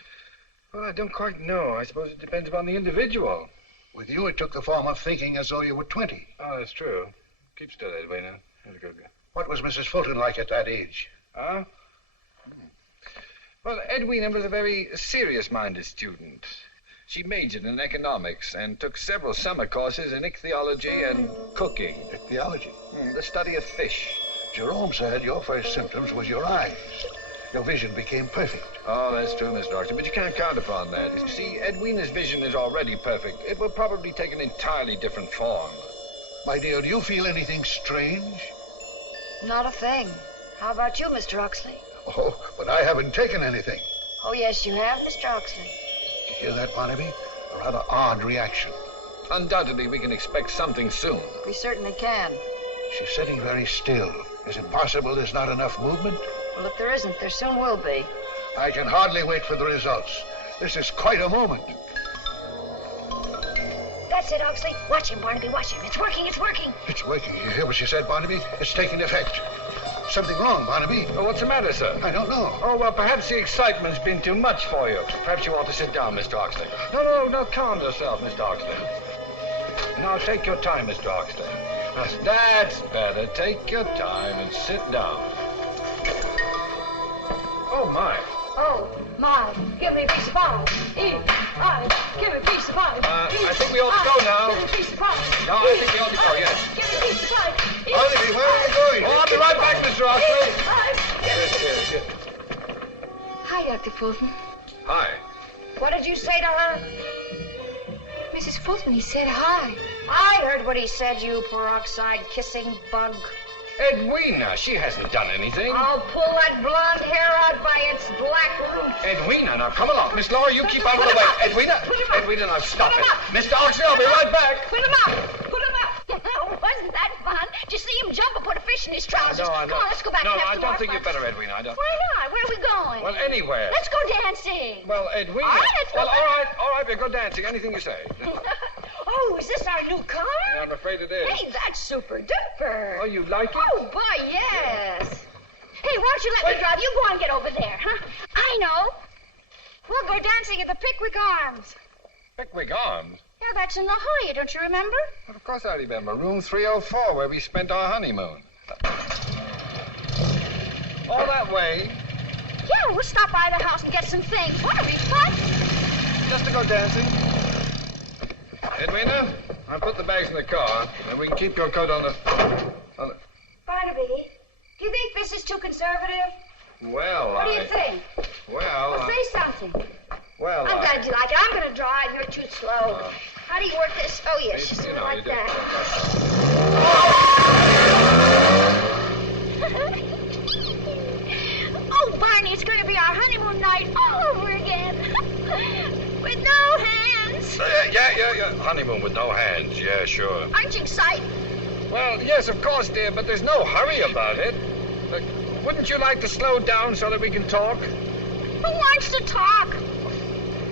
Well, I don't quite know. I suppose it depends upon the individual. With you, it took the form of thinking as though you were 20. Oh, that's true. Keep still, Edwina. That's a good girl. What was Mrs. Fulton like at that age? Huh? Well, Edwina was a very serious-minded student. She majored in economics and took several summer courses in ichthyology and cooking. Ichthyology? The study of fish. Jerome said your first symptoms was your eyes. Your vision became perfect. Oh, that's true, Mr. Oxley, but you can't count upon that. You see, Edwina's vision is already perfect. It will probably take an entirely different form. My dear, do you feel anything strange? Not a thing. How about you, Mr. Oxley? Oh, but I haven't taken anything. Oh, yes, you have, Mr. Oxley. You hear that, Barnaby? A rather odd reaction. Undoubtedly, we can expect something soon. We certainly can. She's sitting very still. Is it possible there's not enough movement? Well, if there isn't, there soon will be. I can hardly wait for the results. This is quite a moment. That's it, Oxley. Watch him, Barnaby, watch him. It's working, it's working. It's working. You hear what she said, Barnaby? It's taking effect. Something wrong, Barnaby. Oh, what's the matter, sir? I don't know. Oh, well, perhaps the excitement's been too much for you. Perhaps you ought to sit down, Mr. Oxley. No, calm yourself, Mr. Oxley. Now, take your time, Mr. Oxley. That's better. Take your time and sit down. Oh, my. Oh, my. Give me a piece of pie. Give me a piece of pie. I think we ought to go now. Give me a piece of pie. No, I think we ought to go, yes. Give me a piece of pie. Barnaby, where are you going? Oh, I'll be right back, Mr. Oxley. Yes. Hi, Dr. Fulton. Hi. What did you say to her? Mrs. Fulton, he said hi. I heard what he said, you peroxide kissing bug. Edwina, she hasn't done anything. I'll pull that blonde hair out by its black roots. Edwina, now come along. Miss Laura, you keep out of the way. Edwina, now stop it. Mr. Oxley, I'll be right back. Put him out. Wasn't that fun? Did you see him jump and put a fish in his trousers? No, Come on, let's go back and have I some don't more think fun. you'd better, Edwina. I don't. Why not? Where are we going? Well, anywhere. Let's go dancing. Well, Edwina. All right, let's go Well, back. all right, we'll go dancing. Anything you say. Oh, is this our new car? Yeah, I'm afraid it is. Hey, that's super duper. Oh, you like it? Oh, boy, yes. Hey, why don't you let me drive? You go and get over there, huh? I know. We'll go dancing at the Pickwick Arms. Pickwick Arms? Yeah, that's in La Jolla, don't you remember? Well, of course I remember. Room 304, where we spent our honeymoon. All that way. Yeah, we'll stop by the house and get some things. What'll be fun? Just to go dancing. Edwina, I'll put the bags in the car, and we can keep your coat on the... Barnaby, do you think this is too conservative? Well, What do you think? Well, Say something. Well, I'm glad you like it. I'm going to drive. You're too slow. How do you work this? Oh, yes, just like that. Oh, Barney, it's going to be our honeymoon night all over again. With no hands. Yeah. Honeymoon with no hands. Yeah, sure. Aren't you excited? Well, yes, of course, dear, but there's no hurry about it. Wouldn't you like to slow down so that we can talk? Who wants to talk?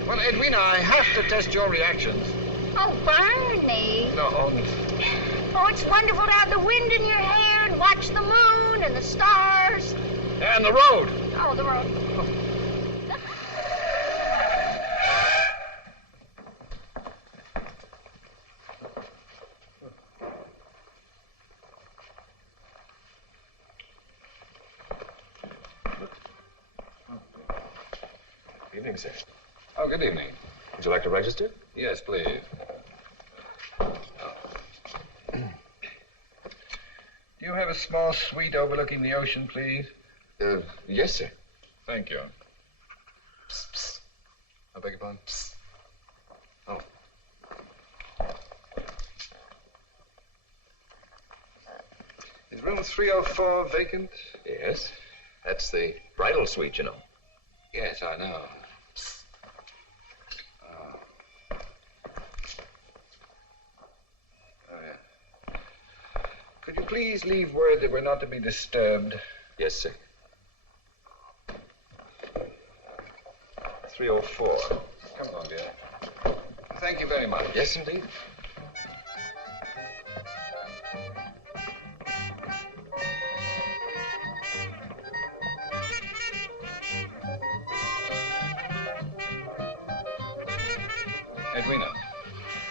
Well, Edwina, I have to test your reactions. Oh, Barney. No. Oh, it's wonderful to have the wind in your hair and watch the moon and the stars. And the road. Oh, the road. Evening, sir. Oh, good evening. Would you like to register? Yes, please. Do you have a small suite overlooking the ocean, please? Yes, sir. Thank you. Psst, psst. I beg your pardon? Psst. Oh. Is room 304 vacant? Yes. That's the bridal suite, you know. Yes, I know. Could you please leave word that we're not to be disturbed? Yes, sir. 304. Come along, dear. Thank you very much. Yes, indeed.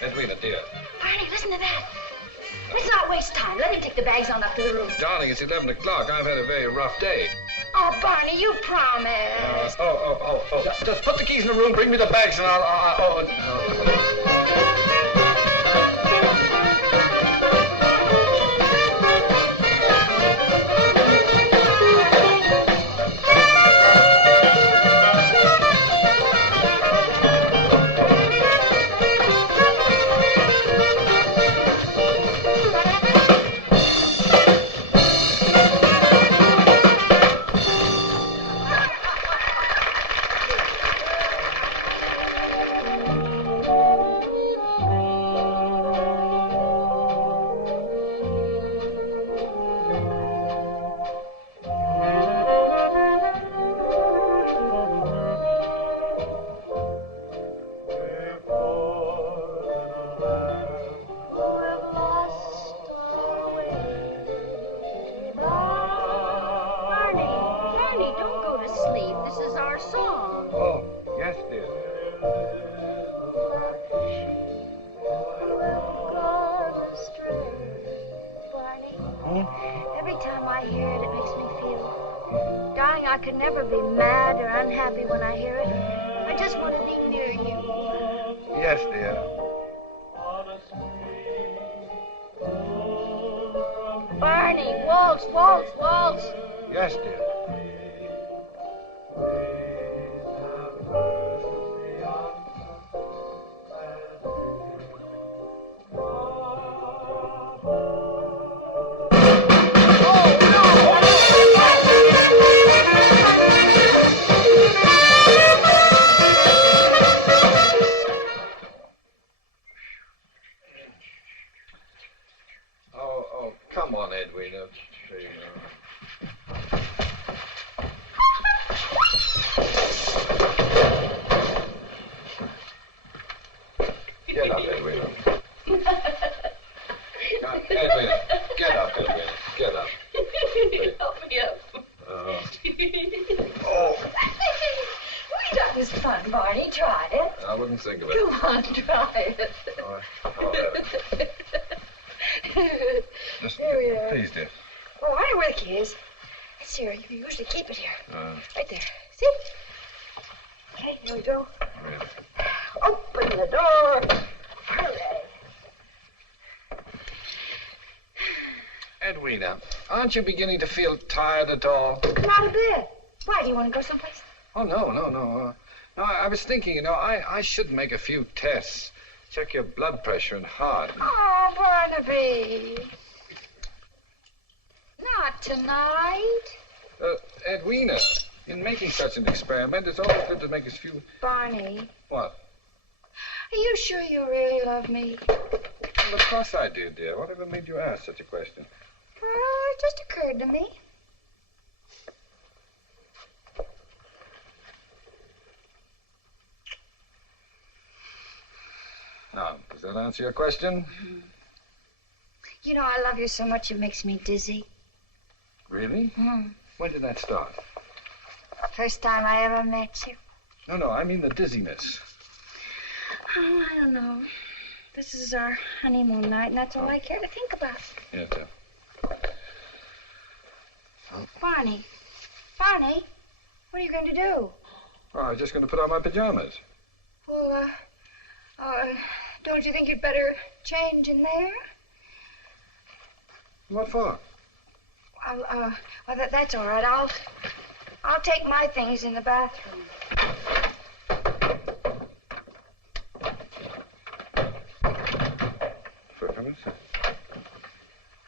Edwina, dear. Barney, listen to that. Let's not waste time. Let him take the bags on up to the room. Darling, it's 11 o'clock. I've had a very rough day. Oh, Barney, you promised. Just put the keys in the room, bring me the bags, and I'll... Yes, dear. Oh, come on, Edwina. Get up, Edwina. Edwina, get up, Edwina. Get up. Help me up. Oh. That was fun, Barney. Try it. I wouldn't think of it. Come on, try it. Listen, Here we are. please, dear. Oh, I know where the key is. It's here. You usually keep it here. Right there. See? Okay, here we go. Open the door. Hooray. Edwina, aren't you beginning to feel tired at all? Not a bit. Why, do you want to go someplace? Oh, no. No, I was thinking, I should make a few tests. Check your blood pressure and heart. Oh, Barnaby. Not tonight. Edwina, in making such an experiment, it's always good to make a few... Barney. What? Are you sure you really love me? Well, of course I do, dear. Whatever made you ask such a question? Well, it just occurred to me. Now, does that answer your question? Mm-hmm. You know, I love you so much it makes me dizzy. Really? Mm. When did that start? First time I ever met you. No, I mean the dizziness. Oh, I don't know. This is our honeymoon night, and that's all I care to think about. Yes, sir. Barney, what are you going to do? Oh, I'm just going to put on my pajamas. Well, don't you think you'd better change in there? What for? Well, that's all right. I'll take my things in the bathroom. For a minute.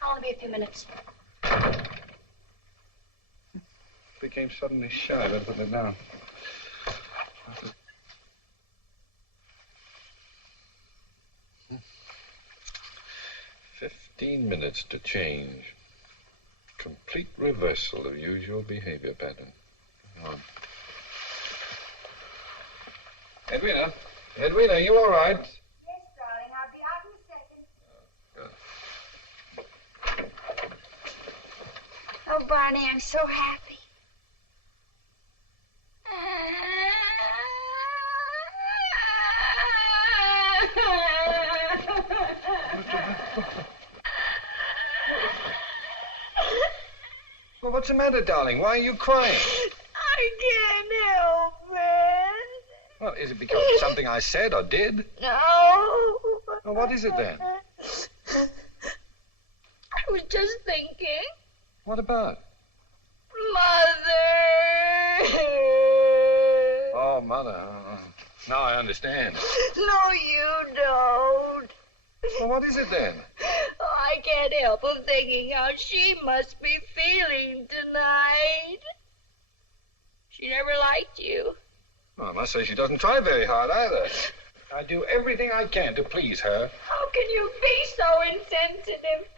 I'll only be a few minutes. Became suddenly shy. Better put it down. 15 minutes to change. Complete reversal of usual behavior pattern. On. Edwina, are you all right? Yes, darling. I'll be out in a second. Oh, Barney, I'm so happy. Well, what's the matter, darling? Why are you crying? I can't help it. Well, is it because of something I said or did? No. Well, what is it then? I was just thinking. What about? Mother. Oh, Mother. Now I understand. No, you don't. Well, what is it then? I can't help but thinking how she must be feeling tonight. She never liked you. Well, I must say she doesn't try very hard either. I do everything I can to please her. How can you be so insensitive?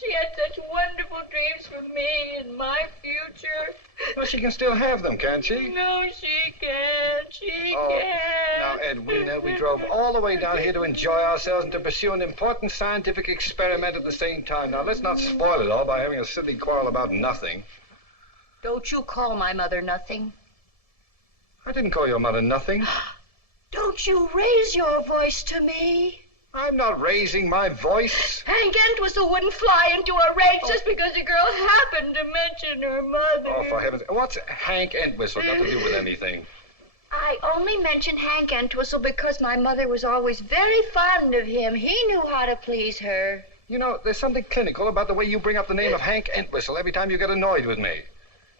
She had such wonderful dreams for me and my future. Well, she can still have them, can't she? No, she can't. She can't. Now, Edwina, we drove all the way down here to enjoy ourselves and to pursue an important scientific experiment at the same time. Now, let's not spoil it all by having a silly quarrel about nothing. Don't you call my mother nothing. I didn't call your mother nothing. Don't you raise your voice to me. I'm not raising my voice. Hank Entwistle wouldn't fly into a rage just because a girl happened to mention her mother. Oh, for heaven's sake. What's Hank Entwistle got to do with anything? I only mentioned Hank Entwistle because my mother was always very fond of him. He knew how to please her. You know, there's something clinical about the way you bring up the name of Hank Entwistle every time you get annoyed with me.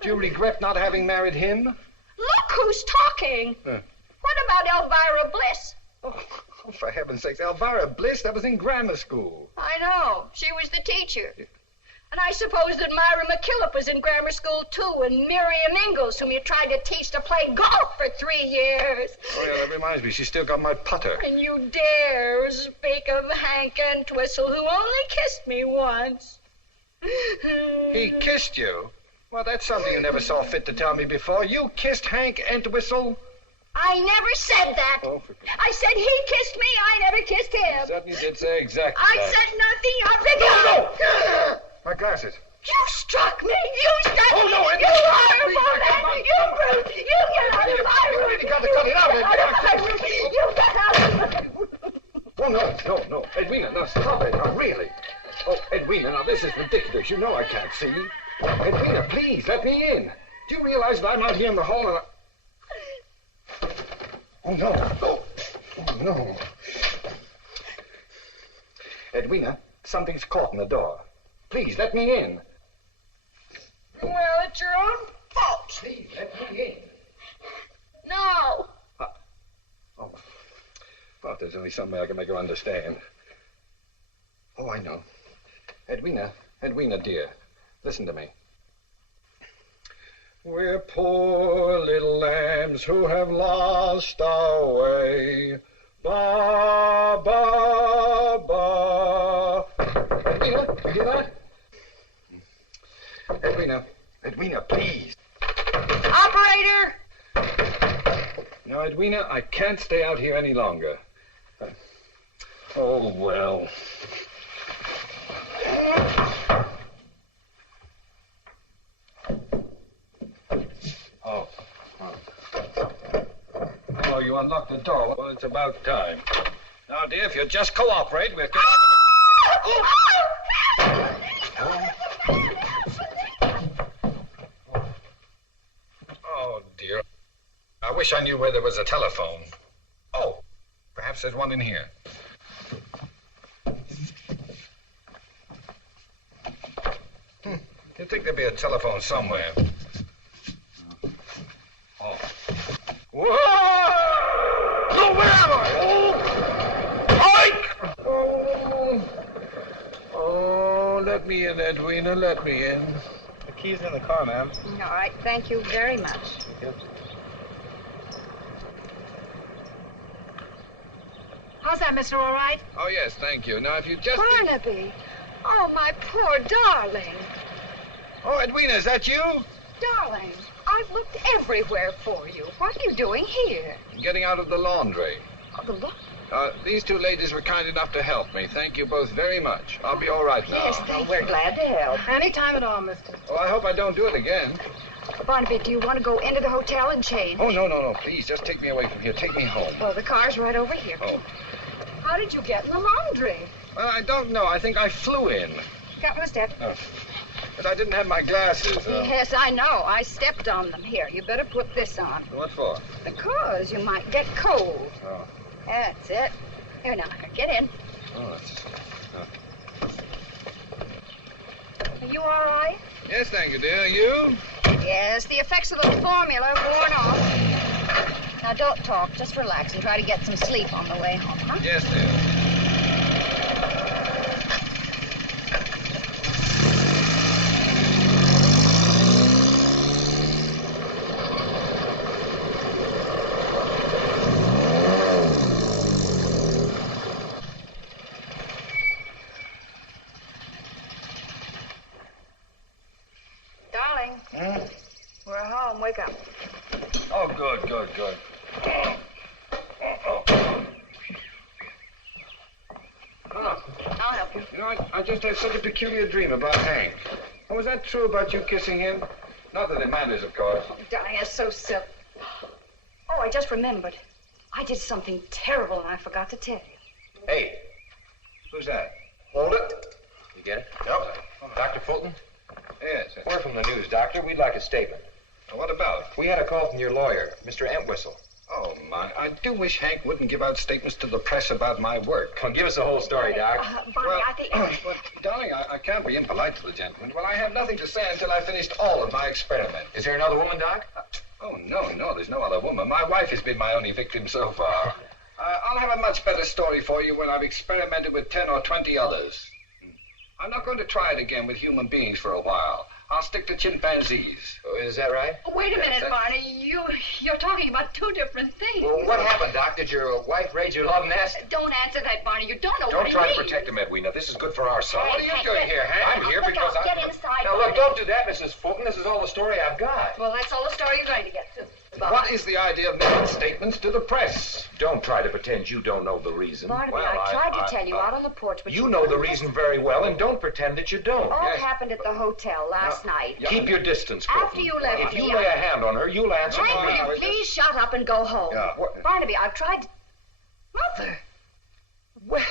Do you regret not having married him? Look who's talking. What about Elvira Bliss? Oh, for heaven's sakes, Elvira Bliss, that was in grammar school. I know. She was the teacher. And I suppose that Myra McKillop was in grammar school, too, and Miriam Ingalls, whom you tried to teach to play golf for 3 years. Oh, yeah, that reminds me. She's still got my putter. And you dare speak of Hank Entwistle, who only kissed me once. He kissed you? Well, that's something you never saw fit to tell me before. You kissed Hank Entwistle? I never said that. Oh, I said he kissed me. I never kissed him. You certainly did say exactly I that. said nothing of the kind. My glasses. You struck me. You struck me. No, You horrible man. You brute. You get out of my room. You got to cut it out. You get out of my room. Oh, no. Edwina, now stop it. Now, really. Oh, Edwina, now this is ridiculous. You know I can't see. Edwina, please, let me in. Do you realize that I'm out here in the hall and Oh, no. Oh, no. Edwina, something's caught in the door. Please, let me in. Well, it's your own fault. Please, let me in. No. Oh, well, if there's only some way I can make her understand. Oh, I know. Edwina, dear, listen to me. We're poor little lambs who have lost our way. Ba, ba, ba. Edwina, you hear that? Edwina, please. Operator! Now, Edwina, I can't stay out here any longer. Oh, well. Oh, you unlocked the door. Well, it's about time. Now, dear, if you just cooperate, we'll get Oh, dear. I wish I knew where there was a telephone. Oh, perhaps there's one in here. You'd think there'd be a telephone somewhere. Oh. Whoa! No, where am I? Oh! Oh, let me in, Edwina, let me in. The key's in the car, ma'am. All right, thank you very much. Yep. How's that, mister, all right? Oh, yes, thank you. Now, if you just... Barnaby! Oh, my poor darling. Oh, Edwina, is that you? Darling, I've looked everywhere for you. What are you doing here? Getting out of the laundry. Oh, the look. These two ladies were kind enough to help me. Thank you both very much. I'll be all right now. Yes, thank you. We're glad to help. Any time at all, mister. Oh, I hope I don't do it again. Barnaby, do you want to go into the hotel and change? Oh, no, please. Just take me away from here. Take me home. Well, the car's right over here. Oh. How did you get in the laundry? Well, I don't know. I think I flew in. Couple of steps. Oh. But I didn't have my glasses. Yes, I know. I stepped on them. Here, you better put this on. What for? Because you might get cold. Oh. That's it. Here now, get in. Oh, that's... Are you all right? Yes, thank you, dear. You? Yes, the effects of the formula have worn off. Now, don't talk. Just relax and try to get some sleep on the way home, huh? Yes, dear. Darling, we're home. Wake up. Oh, good. I'll help you. You know, I just had such a peculiar dream about Hank. Oh, was that true about you kissing him? Not that it matters, of course. Oh, darling, that's so silly. Oh, I just remembered. I did something terrible and I forgot to tell you. Hey, Who's that? hold it. You get it? Yep. Dr. Fulton? Yes. We're from the news, Doctor. We'd like a statement. What about? We had a call from your lawyer, Mr. Entwistle. Oh, my. I do wish Hank wouldn't give out statements to the press about my work. Well, give us the whole story, Doc. Barney, I think... But, darling, I can't be impolite to the gentleman. Well, I have nothing to say until I've finished all of my experiment. Is there another woman, Doc? Oh, no, there's no other woman. My wife has been my only victim so far. I'll have a much better story for you when I've experimented with 10 or 20 others. I'm not going to try it again with human beings for a while. I'll stick to chimpanzees. Oh, is that right? Wait a minute, Barney. You're talking about two different things. Well, what happened, Doc? Did your wife raid your love nest? Don't answer that, Barney. You don't know what Don't it try means. to protect him, Edwina. This is good for our son. What are you doing here, Hank? I'm here Look because out. I... Get inside, Now, look, Barney. don't do that, Mrs. Fulton. This is all the story I've got. Well, that's all the story you're going to get to. What is the idea of making statements to the press? Don't try to pretend you don't know the reason. Barnaby, Well, I tried I- to tell you out on the porch, but You know the reason very well, and don't pretend that you don't. All Yes. happened at the hotel last night. Keep your distance, Fulton. After you left If me, you lay a hand on her, you'll answer Hank, for will me. you please shut up and go home? Yeah, what- Barnaby, I've tried to... Mother. Well,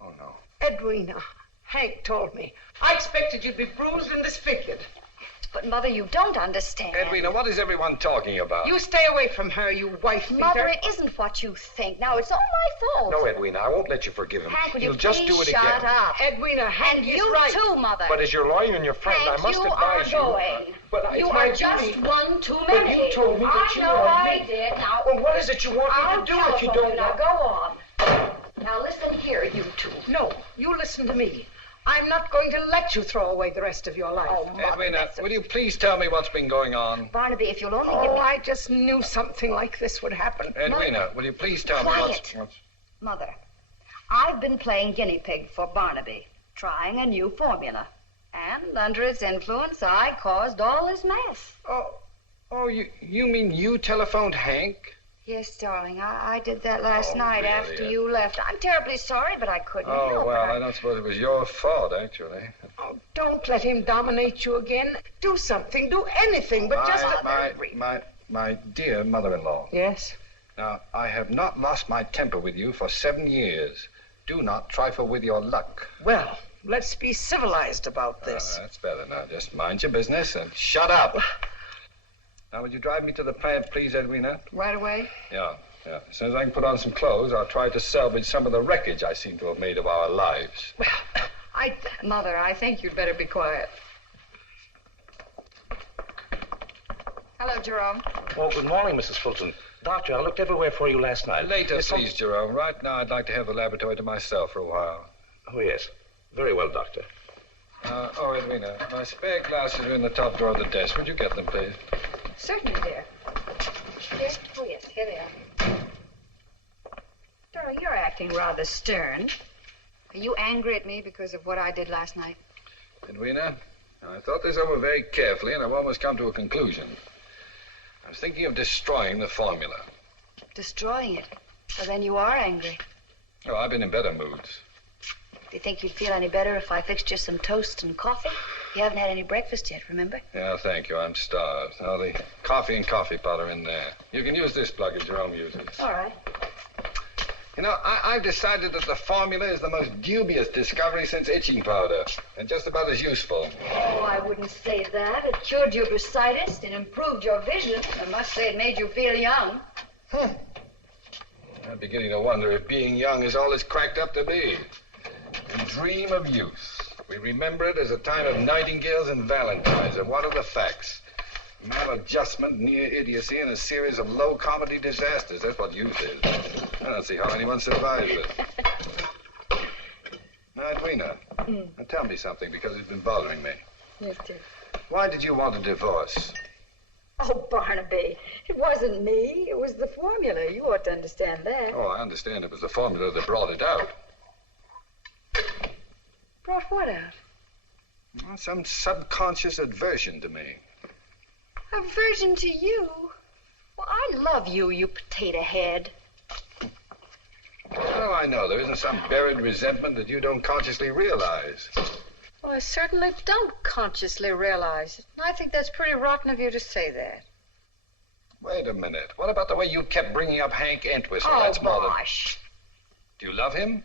Oh, no. Edwina, Hank told me. I expected you'd be bruised and disfigured. But, Mother, you don't understand. Edwina, what is everyone talking about? You stay away from her, you wife beater. Mother, it isn't what you think. Now, it's all my fault. No, Edwina, I won't let you forgive him. Hank, will He'll you just please do it shut again. up? Edwina, Hank And is you right. too, Mother. But as your lawyer and your friend, Hank, I must you advise are going. But You it's my are just duty. one too But many. you told me that you I know were I me. did. Now, Well, what is it you want I'll me to do if you telephone don't you. Now, want... go on. Now, listen here, you two. No, you listen to me. I'm not going to let you throw away the rest of your life. Oh, Mother, Edwina, will you please tell me what's been going on? Barnaby, if you'll only give Oh, me... I just knew something like this would happen. Edwina, will you please tell me Quiet. what's... Mother, I've been playing guinea pig for Barnaby, trying a new formula. And under its influence, I caused all this mess. Oh, you mean you telephoned Hank? Yes, darling, I did that last night really? after you left. I'm terribly sorry, but I couldn't Oh, help well, it. I don't suppose it was your fault, actually. Oh, don't let him dominate you again. Do something, do anything, but just... My dear mother-in-law. Yes? Now, I have not lost my temper with you for 7 years. Do not trifle with your luck. Well, let's be civilized about this. That's better now. Just mind your business and shut up. Now, would you drive me to the plant, please, Edwina? Right away? Yeah. As soon as I can put on some clothes, I'll try to salvage some of the wreckage I seem to have made of our lives. Mother, I think you'd better be quiet. Hello, Jerome. Oh, good morning, Mrs. Fulton. Doctor, I looked everywhere for you last night. Later, There's please, Jerome. Right now, I'd like to have the laboratory to myself for a while. Oh, yes. Very well, Doctor. Edwina, my spare glasses are in the top drawer of the desk. Would you get them, please? Certainly, dear. Here? Oh, yes, here they are. Darling, you're acting rather stern. Are you angry at me because of what I did last night? Edwina, I thought this over very carefully, and I've almost come to a conclusion. I was thinking of destroying the formula. Destroying it? Well, then you are angry. Oh, I've been in better moods. Do you think you'd feel any better if I fixed you some toast and coffee? You haven't had any breakfast yet, remember? Yeah, thank you. I'm starved. Now, the coffee and coffee pot are in there. You can use this plug as Jerome uses. All right. You know, I've decided that the formula is the most dubious discovery since itching powder, and just about as useful. Oh, I wouldn't say that. It cured your bursitis. It improved your vision. I must say it made you feel young. I'm beginning to wonder if being young is all it's cracked up to be. We dream of youth. We remember it as a time of nightingales and valentines. And what are the facts? Maladjustment, near idiocy, and a series of low comedy disasters. That's what youth is. I don't see how anyone survives it. Now, Edwina, now tell me something, because it's been bothering me. Yes, dear. Why did you want a divorce? Oh, Barnaby, it wasn't me. It was the formula. You ought to understand that. Oh, I understand it was the formula that brought it out. Brought what out? Well, some subconscious aversion to me. Aversion to you? Well, I love you, you potato head. Oh, I know. There isn't some buried resentment that you don't consciously realize. Well, I certainly don't consciously realize it. I think that's pretty rotten of you to say that. Wait a minute. What about the way you kept bringing up Hank Entwistle? Oh, That's more than... gosh. Do you love him?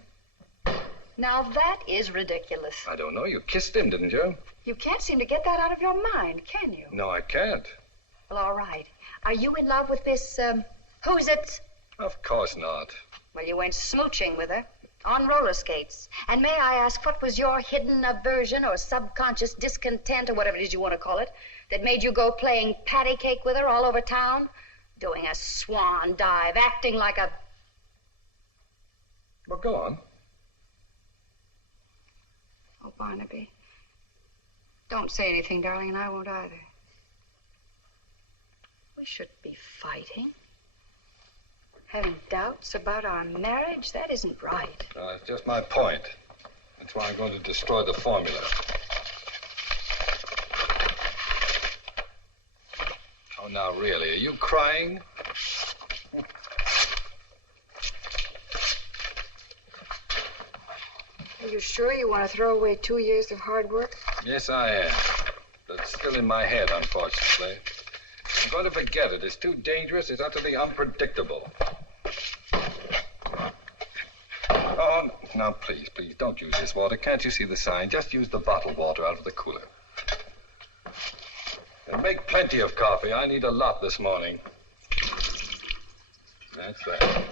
Now, that is ridiculous. I don't know. You kissed him, didn't you? You can't seem to get that out of your mind, can you? No, I can't. Well, all right. Are you in love with this, who's it? Of course not. Well, you went smooching with her on roller skates. And may I ask, what was your hidden aversion or subconscious discontent or whatever it is you want to call it that made you go playing patty cake with her all over town? Doing a swan dive, acting like a... Well, go on. Oh, Barnaby. Don't say anything, darling, and I won't either. We shouldn't be fighting. Having doubts about our marriage, that isn't right. It's just my point. That's why I'm going to destroy the formula. Oh, now, really, are you crying? Are you sure you want to throw away 2 years of hard work? Yes, I am. But it's still in my head, unfortunately. I'm going to forget it. It's too dangerous. It's utterly unpredictable. Oh, now, please, don't use this water. Can't you see the sign? Just use the bottled water out of the cooler. Make plenty of coffee. I need a lot this morning. That's that.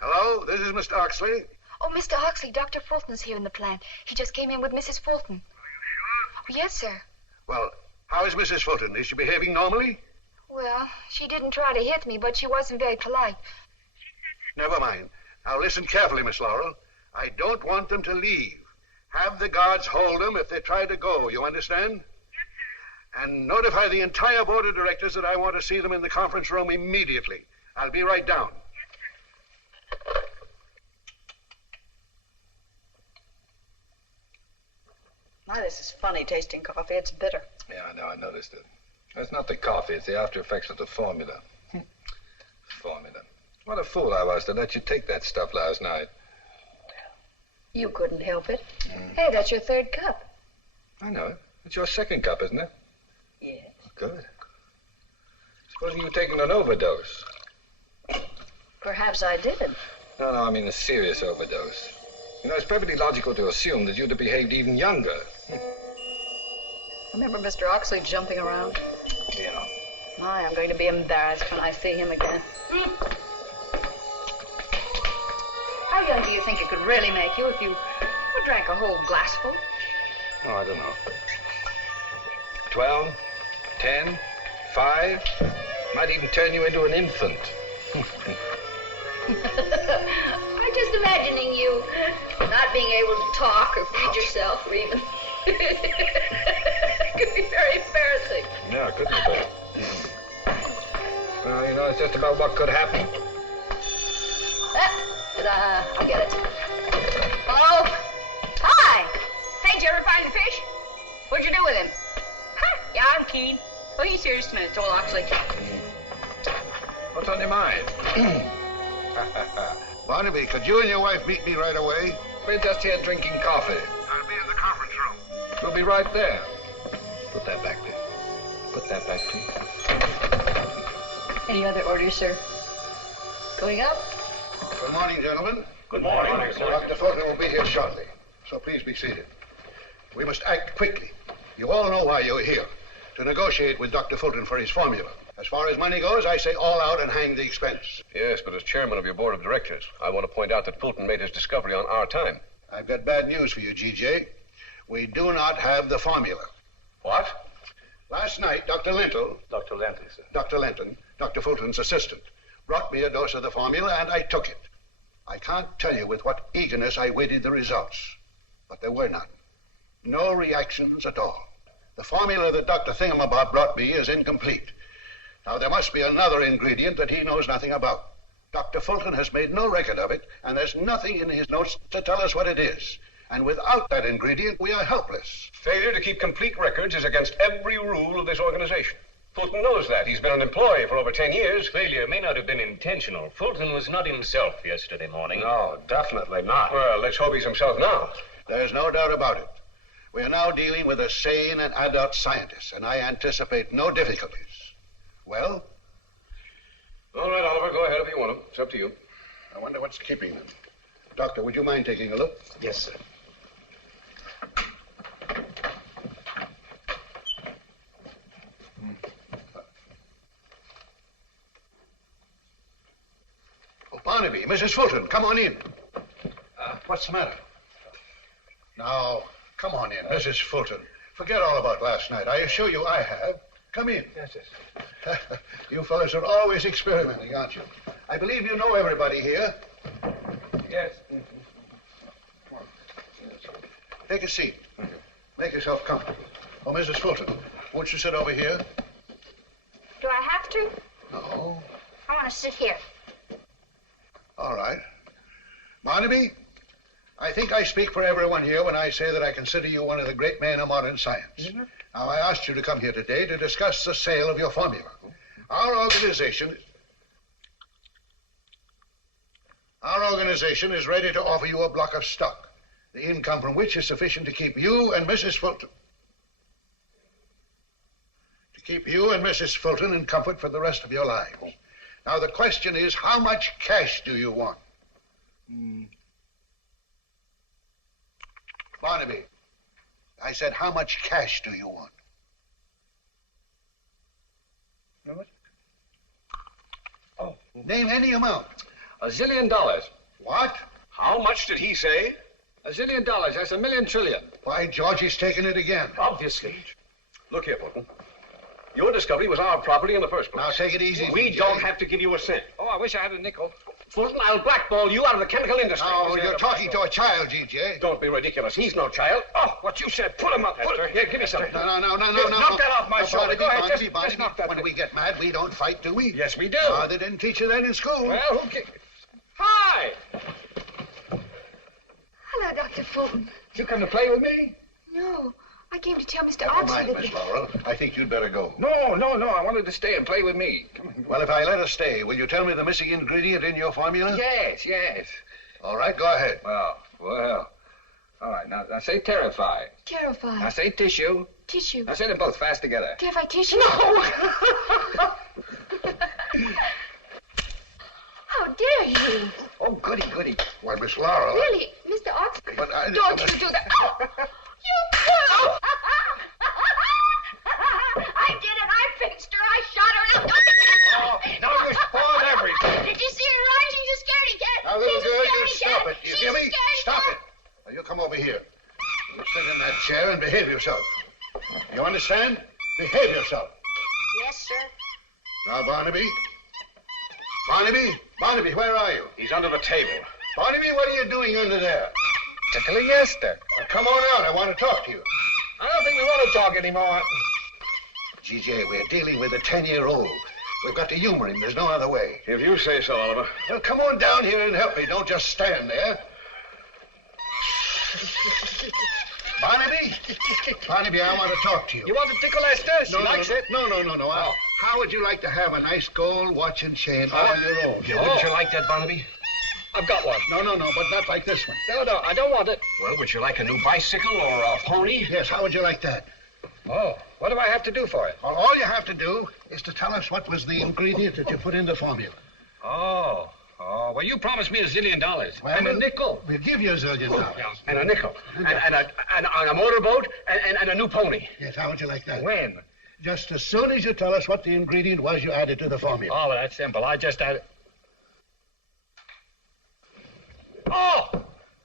Hello, this is Mr. Oxley. Oh, Mr. Oxley, Dr. Fulton's here in the plant. He just came in with Mrs. Fulton. Are you sure? Yes, sir. Well, how is Mrs. Fulton? Is she behaving normally? Well, she didn't try to hit me, but she wasn't very polite. Never mind. Now listen carefully, Miss Laurel. I don't want them to leave. Have the guards hold them if they try to go. You understand? Yes, sir. And notify the entire board of directors that I want to see them in the conference room immediately. I'll be right down. My, this is funny tasting coffee. It's bitter. Yeah, I know. I noticed it. It's not the coffee. It's the after effects of the formula. Formula. What a fool I was to let you take that stuff last night. You couldn't help it. Hey, that's your third cup. I know it. It's your second cup, isn't it? Yes. Good. Supposing you've taken an overdose. Perhaps I didn't. No, I mean a serious overdose. You know, it's perfectly logical to assume that you'd have behaved even younger. Remember Mr. Oxley jumping around? Yeah. My, I'm going to be embarrassed when I see him again. How young do you think it could really make you if you drank a whole glassful? Oh, I don't know. 12, 10, 5. Might even turn you into an infant. I'm just imagining you not being able to talk or feed yourself or even... It could be very embarrassing. Yeah, couldn't it be? Well, you know, it's just about what could happen. I get it. Hello? Hi! Hey, did you ever find the fish? What'd you do with him? Huh? Yeah, I'm keen. Oh, he's here just a minute, told Oxley. What's on your mind? Barnaby, could you and your wife meet me right away? We're just here drinking coffee. I'll be in the conference room. We'll be right there. Put that back, please. Put that back, please. Any other orders, sir? Going up? Good morning, gentlemen. Good morning. Dr. Fulton will be here shortly, so please be seated. We must act quickly. You all know why you're here, to negotiate with Dr. Fulton for his formula. As far as money goes, I say all out and hang the expense. Yes, but as chairman of your board of directors, I want to point out that Fulton made his discovery on our time. I've got bad news for you, G.J. We do not have the formula. What? Last night, Dr. Linton, Dr. Lenton, sir. Dr. Linton, Dr. Fulton's assistant, brought me a dose of the formula, and I took it. I can't tell you with what eagerness I waited the results, but there were none. No reactions at all. The formula that Dr. Thingamabob brought me is incomplete. Now, there must be another ingredient that he knows nothing about. Dr. Fulton has made no record of it, and there's nothing in his notes to tell us what it is. And without that ingredient, we are helpless. Failure to keep complete records is against every rule of this organization. Fulton knows that. He's been an employee for over 10 years. Failure may not have been intentional. Fulton was not himself yesterday morning. No, definitely not. Well, let's hope he's himself now. There's no doubt about it. We are now dealing with a sane and adult scientist, and I anticipate no difficulties. Well? All right, Oliver, go ahead if you want to. It's up to you. I wonder what's keeping them. Doctor, would you mind taking a look? Yes, sir. Oh, Barnaby, Mrs. Fulton, come on in. What's the matter? Now, come on in, Mrs. Fulton. Forget all about last night. I assure you I have. Come in. Yes, yes. You fellows are always experimenting, aren't you? I believe you know everybody here. Yes. Take a seat. Make yourself comfortable. Oh, Mrs. Fulton, won't you sit over here? Do I have to? No. I want to sit here. All right. Barnaby, I think I speak for everyone here when I say that I consider you one of the great men of modern science. Mm-hmm. Now, I asked you to come here today to discuss the sale of your formula. Our organization is ready to offer you a block of stock, the income from which is sufficient to keep you and Mrs. Fulton in comfort for the rest of your lives. Now, the question is, how much cash do you want? Barnaby, I said, how much cash do you want? How much? Oh. Name any amount. $1 zillion. What? How much did he say? $1 zillion. That's $1 million trillion. Why, George, he's taking it again. Obviously. Look here, Fulton. Your discovery was our property in the first place. Now, take it easy. We DJ. don't have to give you a cent. Oh, I wish I had a nickel. Fulton, I'll blackball you out of the chemical industry. Now, you're talking to a child, G.J. Don't be ridiculous. He's no child. Oh, what you said. Pull him up. Esther. Here, give me something. No. Knock that off my shoulder. Go ahead. Barnaby, Just knock that. when we get mad, we don't fight, do we? Yes, we do. They didn't teach you that in school. Well, who cares? Hi! Hello, Dr. Fulton. You come to play with me? No, I came to tell Mr. Never Oxley mind, that... Miss Laurel. I think you'd better go. No. I wanted to stay and play with me. Come on. Well, if I let her stay, will you tell me the missing ingredient in your formula? Yes. All right, go ahead. Well. All right, now say terrify. Terrify. Now say tissue. Tissue. Now say them both fast together. Terrify tissue? No! How dare you? Oh, goody. Why, Miss Laurel. Really, Mr. Oxley? But I... Don't you do that. Oh, you killed! I did it. I fixed her. I shot her. Oh, now you spoiled everything. Did you see her run? She's a scaredy cat. Now, little She's a girl, you scaredy stop cat. it. You She's hear a me? scaredy Stop cat. it. Now, you come over here. You sit in that chair and behave yourself. You understand? Behave yourself. Yes, sir. Now, Barnaby, where are you? He's under the table. Barnaby, what are you doing under there? Tickling Esther. Well, come on out. I want to talk to you. I don't think we want to talk anymore. G.J., we're dealing with a 10-year-old. We've got to humor him. There's no other way. If you say so, Oliver. Well, come on down here and help me. Don't just stand there. Barnaby, I want to talk to you. You want to tickle Esther? She likes it. No. How would you like to have a nice gold watch and chain all your own? Wouldn't you like that, Barnaby? I've got one. No, but not like this one. No, I don't want it. Well, would you like a new bicycle or a pony? Yes, how would you like that? Oh, what do I have to do for it? Well, all you have to do is to tell us what was the ingredient that you put in the formula. Oh, well, you promised me $1 zillion. Well, and a nickel. We'll give you $1 zillion. And a nickel. And a motorboat and a new pony. Yes, how would you like that? When? Just as soon as you tell us what the ingredient was you added to the formula. Oh, well, that's simple. I just added... Oh!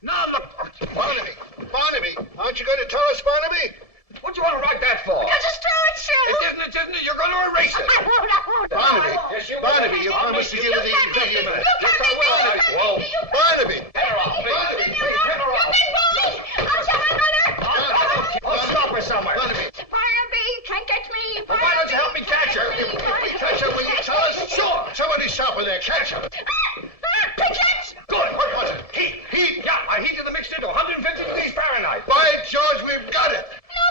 Now look... Barnaby, aren't you going to tell us, Barnaby? What do you want to write that for? Because it's true. It isn't. You're going to erase it. I won't. Barnaby, Yes, you Barnaby, will. you promised to give her the ingredient. You can't make me. Whoa. Barnaby! Get her off, please. Barnaby! Please, get her off. You big bully. I'll tell my mother. I'll stop her somewhere. Barnaby! Barnaby, can't catch me. Well, why don't you help me catch her? If we catch her, will you tell us? Sure. Somebody stop her there. Catch her. Pigeons. Good. What was it? Heat. Yeah, I heated the mixture to 150 degrees Fahrenheit. By George, we've got it. No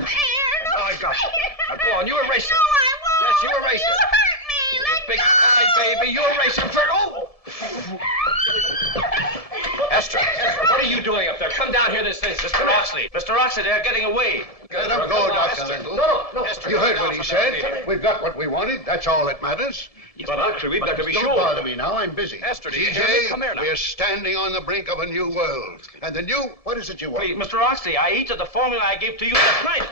fair. Oh, I got it. Now, go on, you erase it. No, I won't. Yes, you erase You it. hurt me. Let Big go. eye, baby. You erase it for... Oh! Esther, what are you doing up there? Come down here this instant. Mr. Oxley. Mr. Oxley, they're getting away. Let him go, Dr. Lindell. No. You heard what he said. We've got what we wanted. That's all that matters. But actually, we've got to be Don't sure. bother me now. I'm busy. Esther, do you hear me? G.J., Come here now. we're standing on the brink of a new world. And the new... What is it you want? Please, Mr. Oxley, I heated the formula I gave to you last night.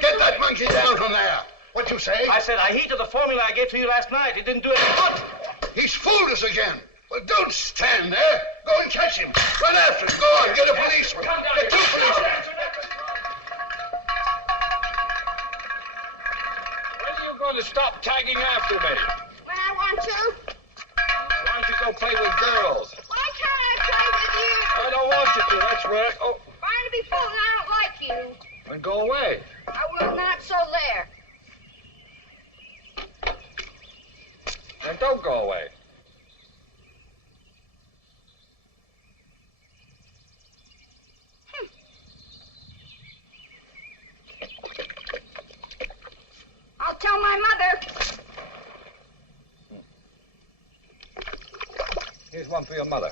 Get that monkey down from there. What you say? I said I heated the formula I gave to you last night. It didn't do any good. He's fooled us again. Well, don't stand there. Go and catch him. Run after him. Go on, get a policeman. Come down Get here. two policemen. When are you going to stop tagging after me? When I want to. Why don't you go play with girls? Why can't I play with you? I don't want you to. That's right. Oh, Barnaby Fulton, I don't like you. then go away. I will not, so there. Then don't go away. I'll tell my mother. Here's one for your mother.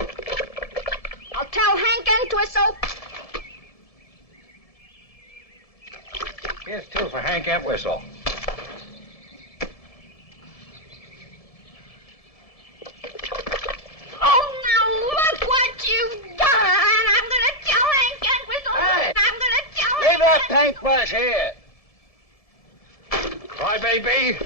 I'll tell Hank Entwistle. Here's two for Hank Entwistle. Oh, now my baby.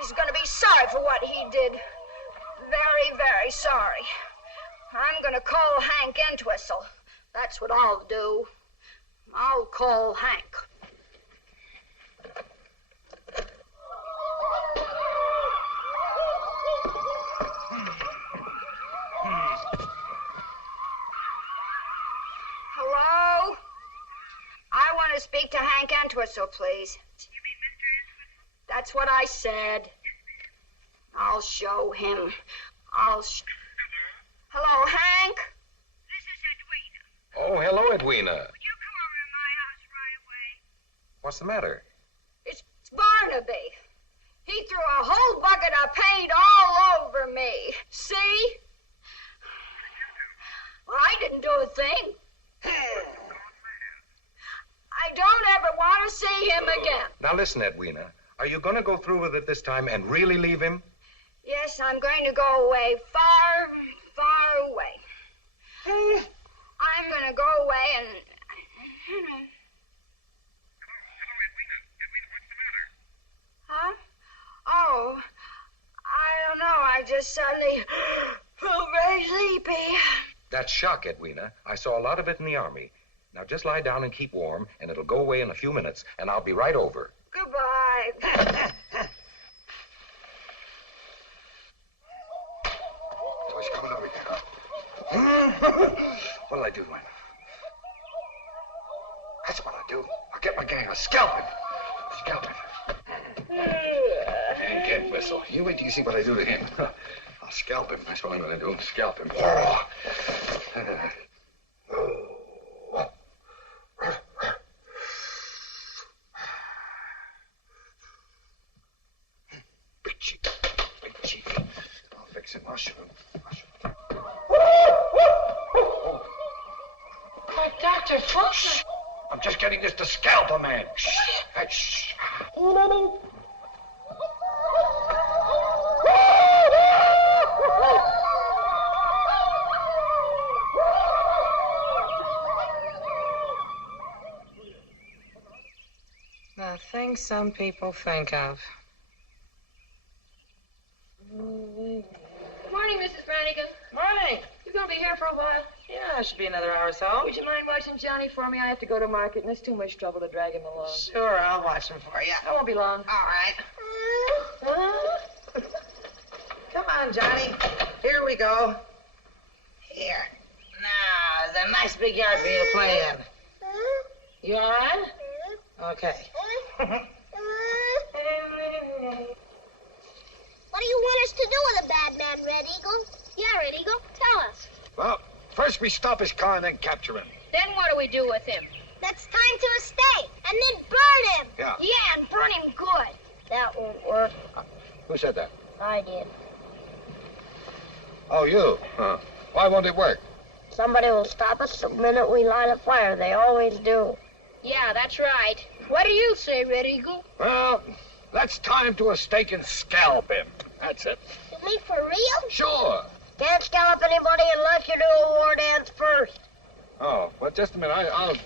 He's going to be sorry for what he did. Very, very sorry. I'm going to call Hank Entwistle. That's what I'll do. I'll call Hank. Hello? I want to speak to Hank Entwistle, please. That's what I said. I'll show him. Hello, Hank? This is Edwina. Oh, hello, Edwina. Would you come over to my house right away? What's the matter? It's Barnaby. He threw a whole bucket of paint all over me. See? Well, I didn't do a thing. I don't ever want to see him again. Now listen, Edwina. Are you going to go through with it this time and really leave him? Yes, I'm going to go away, far, far away. I'm going to go away and... Hello, Edwina. Edwina, what's the matter? Huh? Oh, I don't know. I just suddenly felt very sleepy. That's shock, Edwina. I saw a lot of it in the Army. Now just lie down and keep warm, and it'll go away in a few minutes, and I'll be right over. Goodbye. Oh, he's coming over here. What'll I do, man? That's what I'll do. I'll get my gang. I'll scalp him. Scalp him. And can't whistle. You wait till you see what I do to him. I'll scalp him. That's what I'm going to do. Scalp him. Big cheek. Big cheek. I'll fix him. I'll shoot him. But Dr. Fulton. I'm just getting this to scalp a man. Shh. Hey, shh. The things some people think of. Morning, Mrs. Brannigan. Morning. You gonna be here for a while? Yeah, it should be another hour or so. Would you mind watching Johnny for me? I have to go to market, and it's too much trouble to drag him along. Sure, I'll watch them for you. I won't be long. All right. Come on, Johnny. Here we go. Here. Now, there's a nice big yard for you to play in. You all right? Okay. What do you want us to do with a bad man, Red Eagle? Yeah, Red Eagle, tell us. Well, first we stop his car and then capture him. Then what do we do with him? Let's tie him to a stake and then burn him. Yeah. Yeah, and burn him good. That won't work. Who said that? I did. Oh, you. Huh. Why won't it work? Somebody will stop us the minute we light a fire. They always do. Yeah, that's right. What do you say, Red Eagle? Well, let's tie him to a stake and scalp him. That's it. You mean for real? Sure. Can't scallop anybody unless you do a war dance first. Oh, well, just a minute. I'll...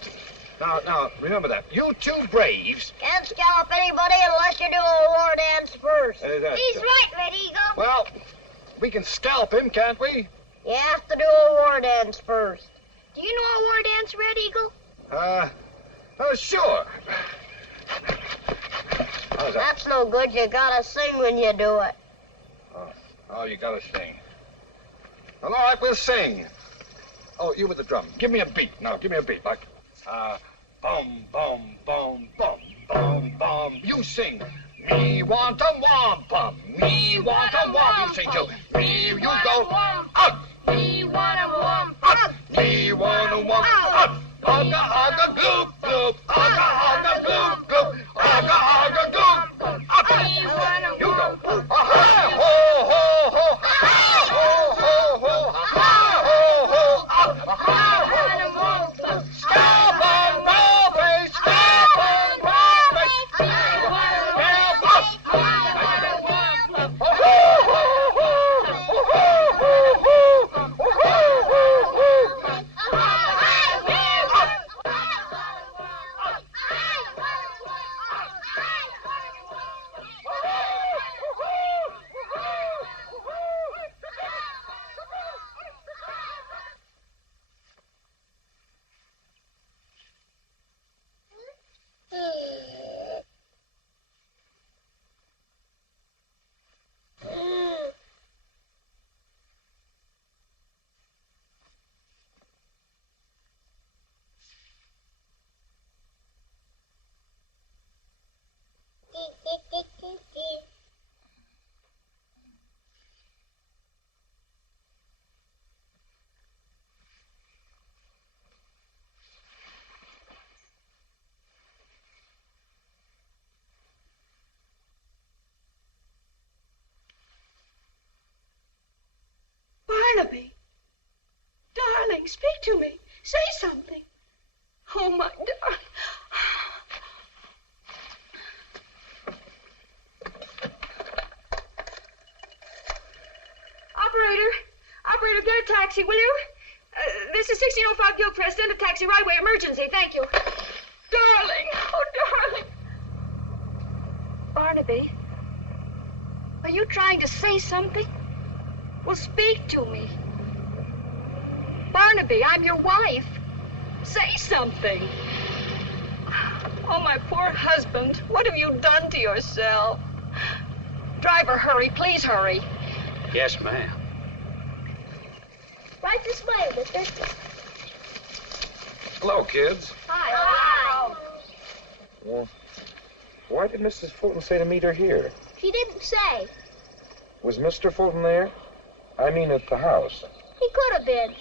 Now, remember that. You two braves... Can't scallop anybody unless you do a war dance first. He's right, Red Eagle. Well, we can scalp him, can't we? You have to do a war dance first. Do you know a war dance, Red Eagle? Sure. How's that? That's no good. You gotta sing when you do it. Oh, you gotta sing. Well, all right, we'll sing. Oh, you with the drum. Give me a beat. Now, give me a beat. Like, bum, bum, bum, bum, bum, bum. You sing. Me want a wampum. Me want a wampum. You sing too. Me, you go. Up. Me want a wampum. Me want a wampum. Up. Ugga, ugga, goop, goop. Ugga, ugga, goop, goop. Ugga, ugga, goop, goop. Up. You go. Ha, ho, ho, ho. Ha, ho, ho, ho. Ha, ho, ho. Up. Ha, ho, ho. Scalp and rope, scalp and rope. Scalp up. Barnaby. Darling, speak to me. Say something. Oh, my darling. Operator, get a taxi, will you? This is 1605 Gilchrist. Send a taxi right away. Emergency. Thank you. Darling. Oh, darling. Barnaby, are you trying to say something? Well, speak to me. Barnaby, I'm your wife. Say something. Oh, my poor husband. What have you done to yourself? Driver, hurry. Please hurry. Yes, ma'am. Right this way, mister. Hello, kids. Hi. Well, why did Mrs. Fulton say to meet her here? She didn't say. Was Mr. Fulton there? I mean at the house. He could have been.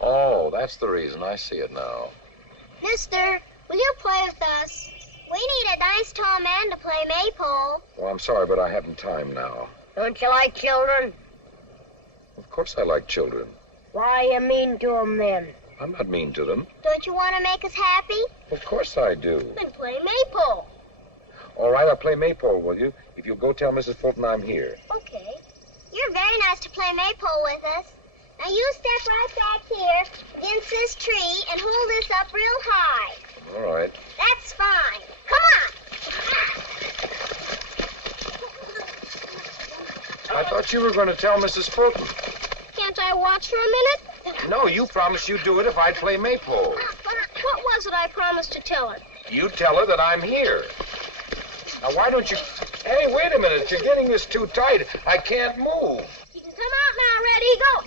Oh, that's the reason. I see it now. Mister, will you play with us? We need a nice tall man to play maypole. Well, I'm sorry, but I haven't time now. Don't you like children? Of course I like children. Why are you mean to them then? I'm not mean to them. Don't you want to make us happy? Of course I do. Then play maypole. All right, I'll play maypole, will you? If you'll go tell Mrs. Fulton I'm here. Okay. You're very nice to play maypole with us. Now you step right back here against this tree and hold this up real high. All right. That's fine. Come on. I thought you were going to tell Mrs. Fulton. Can't I watch for a minute? No, you promised you'd do it if I'd play maypole. What was it I promised to tell her? You tell her that I'm here. Now, why don't you... Hey, wait a minute. You're getting this too tight. I can't move. You can come out now. Ready, go.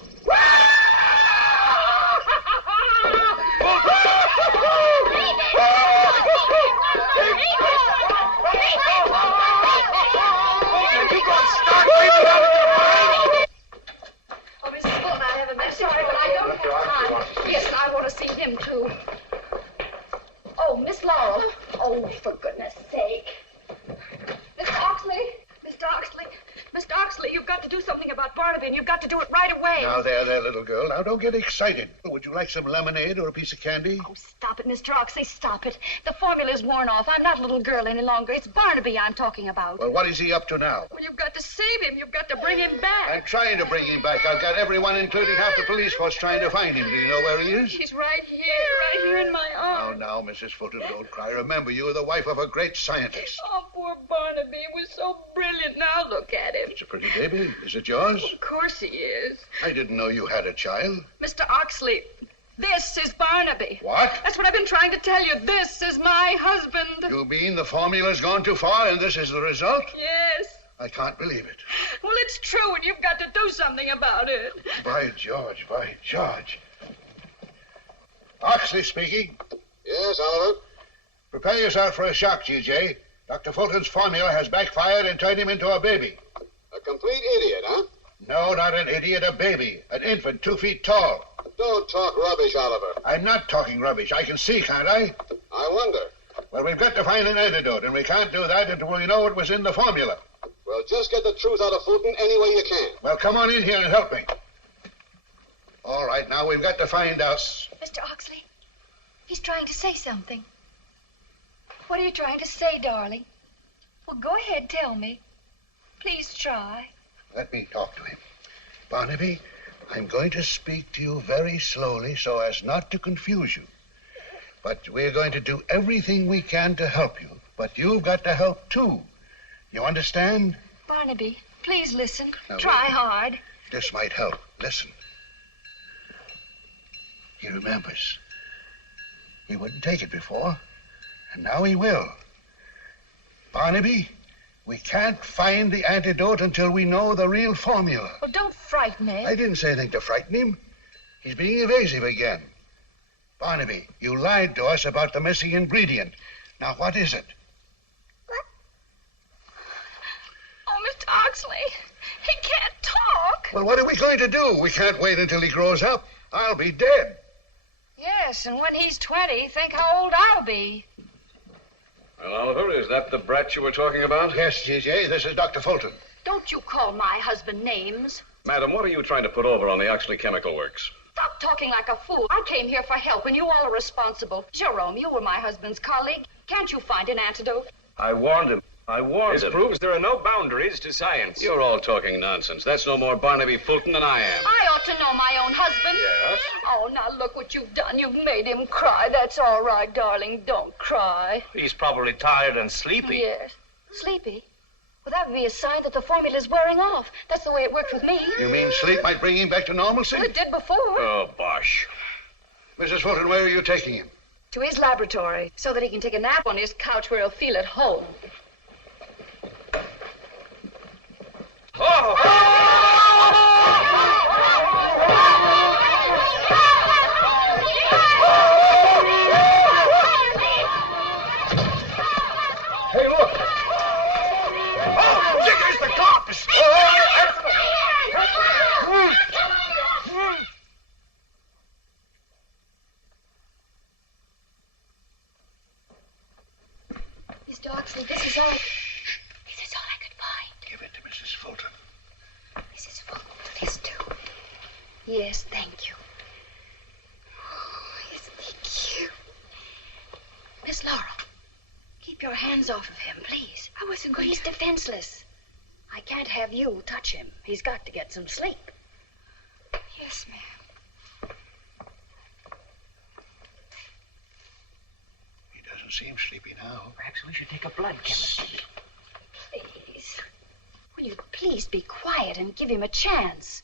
Oh, Mrs. Fulton, I have a message. Sorry, but I don't have time. Yes, I want to see him, too. Oh, Miss Laurel. Oh, for goodness sake. Mr. Oxley. Mr. Oxley, you've got to do something about Barnaby, and you've got to do it right away. Now, there, little girl. Now, don't get excited. Would you like some lemonade or a piece of candy? Oh, stop it, Mr. Oxley, stop it. The formula's worn off. I'm not a little girl any longer. It's Barnaby I'm talking about. Well, what is he up to now? Well, you've got to save him. You've got to bring him back. I'm trying to bring him back. I've got everyone, including half the police force, trying to find him. Do you know where he is? He's right here in my arms. Now, Mrs. Fulton, don't cry. Remember, you are the wife of a great scientist. Oh, poor Barnaby. He was so brilliant. Now look at him. It's a pretty baby. Is it yours? Of course he is. I didn't know you had a child. Mr. Oxley, this is Barnaby. What? That's what I've been trying to tell you. This is my husband. You mean the formula's gone too far and this is the result? Yes. I can't believe it. Well, it's true, and you've got to do something about it. By George, by George. Oxley speaking. Yes, Oliver? Prepare yourself for a shock, G.J. Dr. Fulton's formula has backfired and turned him into a baby. A complete idiot, huh? No, not an idiot, a baby. An infant 2 feet tall. Don't talk rubbish, Oliver. I'm not talking rubbish. I can see, can't I? I wonder. Well, we've got to find an antidote, and we can't do that until we know what was in the formula. Well, just get the truth out of Fulton any way you can. Well, come on in here and help me. All right, now we've got to find out. Mr. Oxley, he's trying to say something. What are you trying to say, darling? Well, go ahead, tell me. Please try. Let me talk to him. Barnaby, I'm going to speak to you very slowly so as not to confuse you. But we're going to do everything we can to help you. But you've got to help, too. You understand? Barnaby, please listen. Now, try wait. hard. This might help. Listen. He remembers. He wouldn't take it before, and now he will. Barnaby, we can't find the antidote until we know the real formula. Well, don't frighten me. I didn't say anything to frighten him. He's being evasive again. Barnaby, you lied to us about the missing ingredient. Now, what is it? Oh, Mr. Oxley, he can't talk. Well, what are we going to do? We can't wait until he grows up. I'll be dead. Yes, and when he's 20, think how old I'll be. Well, Oliver, is that the brat you were talking about? Yes, G.J., this is Dr. Fulton. Don't you call my husband names. Madam, what are you trying to put over on the Oxley Chemical Works? Stop talking like a fool. I came here for help, and you all are responsible. Jerome, you were my husband's colleague. Can't you find an antidote? I warned him. This proves there are no boundaries to science. You're all talking nonsense. That's no more Barnaby Fulton than I am. I ought to know my own husband. Yes? Oh, now look what you've done. You've made him cry. That's all right, darling. Don't cry. He's probably tired and sleepy. Yes. Sleepy? Well, that would be a sign that the formula's wearing off. That's the way it worked with me. You mean sleep might bring him back to normalcy? Well, it did before. Oh, bosh. Mrs. Fulton, where are you taking him? To his laboratory, so that he can take a nap on his couch where he'll feel at home. Oh! Hey, look! Oh, there's the cops! Mr. Oxley, this is all I could find. Give it to Mrs. Fulton. Mrs. Fulton, please do. Yes, thank you. Oh, isn't he cute? Miss Laurel, keep your hands off of him, please. I wasn't going He's to... defenseless. I can't have you touch him. He's got to get some sleep. Yes, ma'am. He doesn't seem sleepy now. Perhaps we should take a blood chemistry. Please. Will you please be quiet and give him a chance?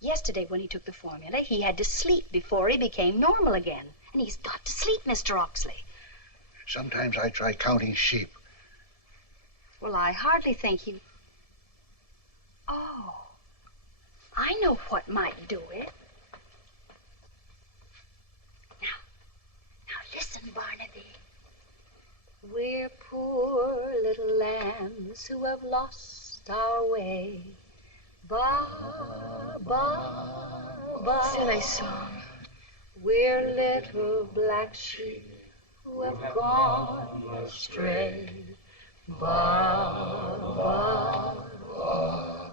Yesterday, when he took the formula, he had to sleep before he became normal again. And he's got to sleep, Mr. Oxley. Sometimes I try counting sheep. Well, I hardly think he... Oh, I know what might do it. Now listen, Barnaby. We're poor little lambs who have lost our way. Ba, ba, ba. Silly song. We're little black sheep who have gone astray. Ba, ba, ba.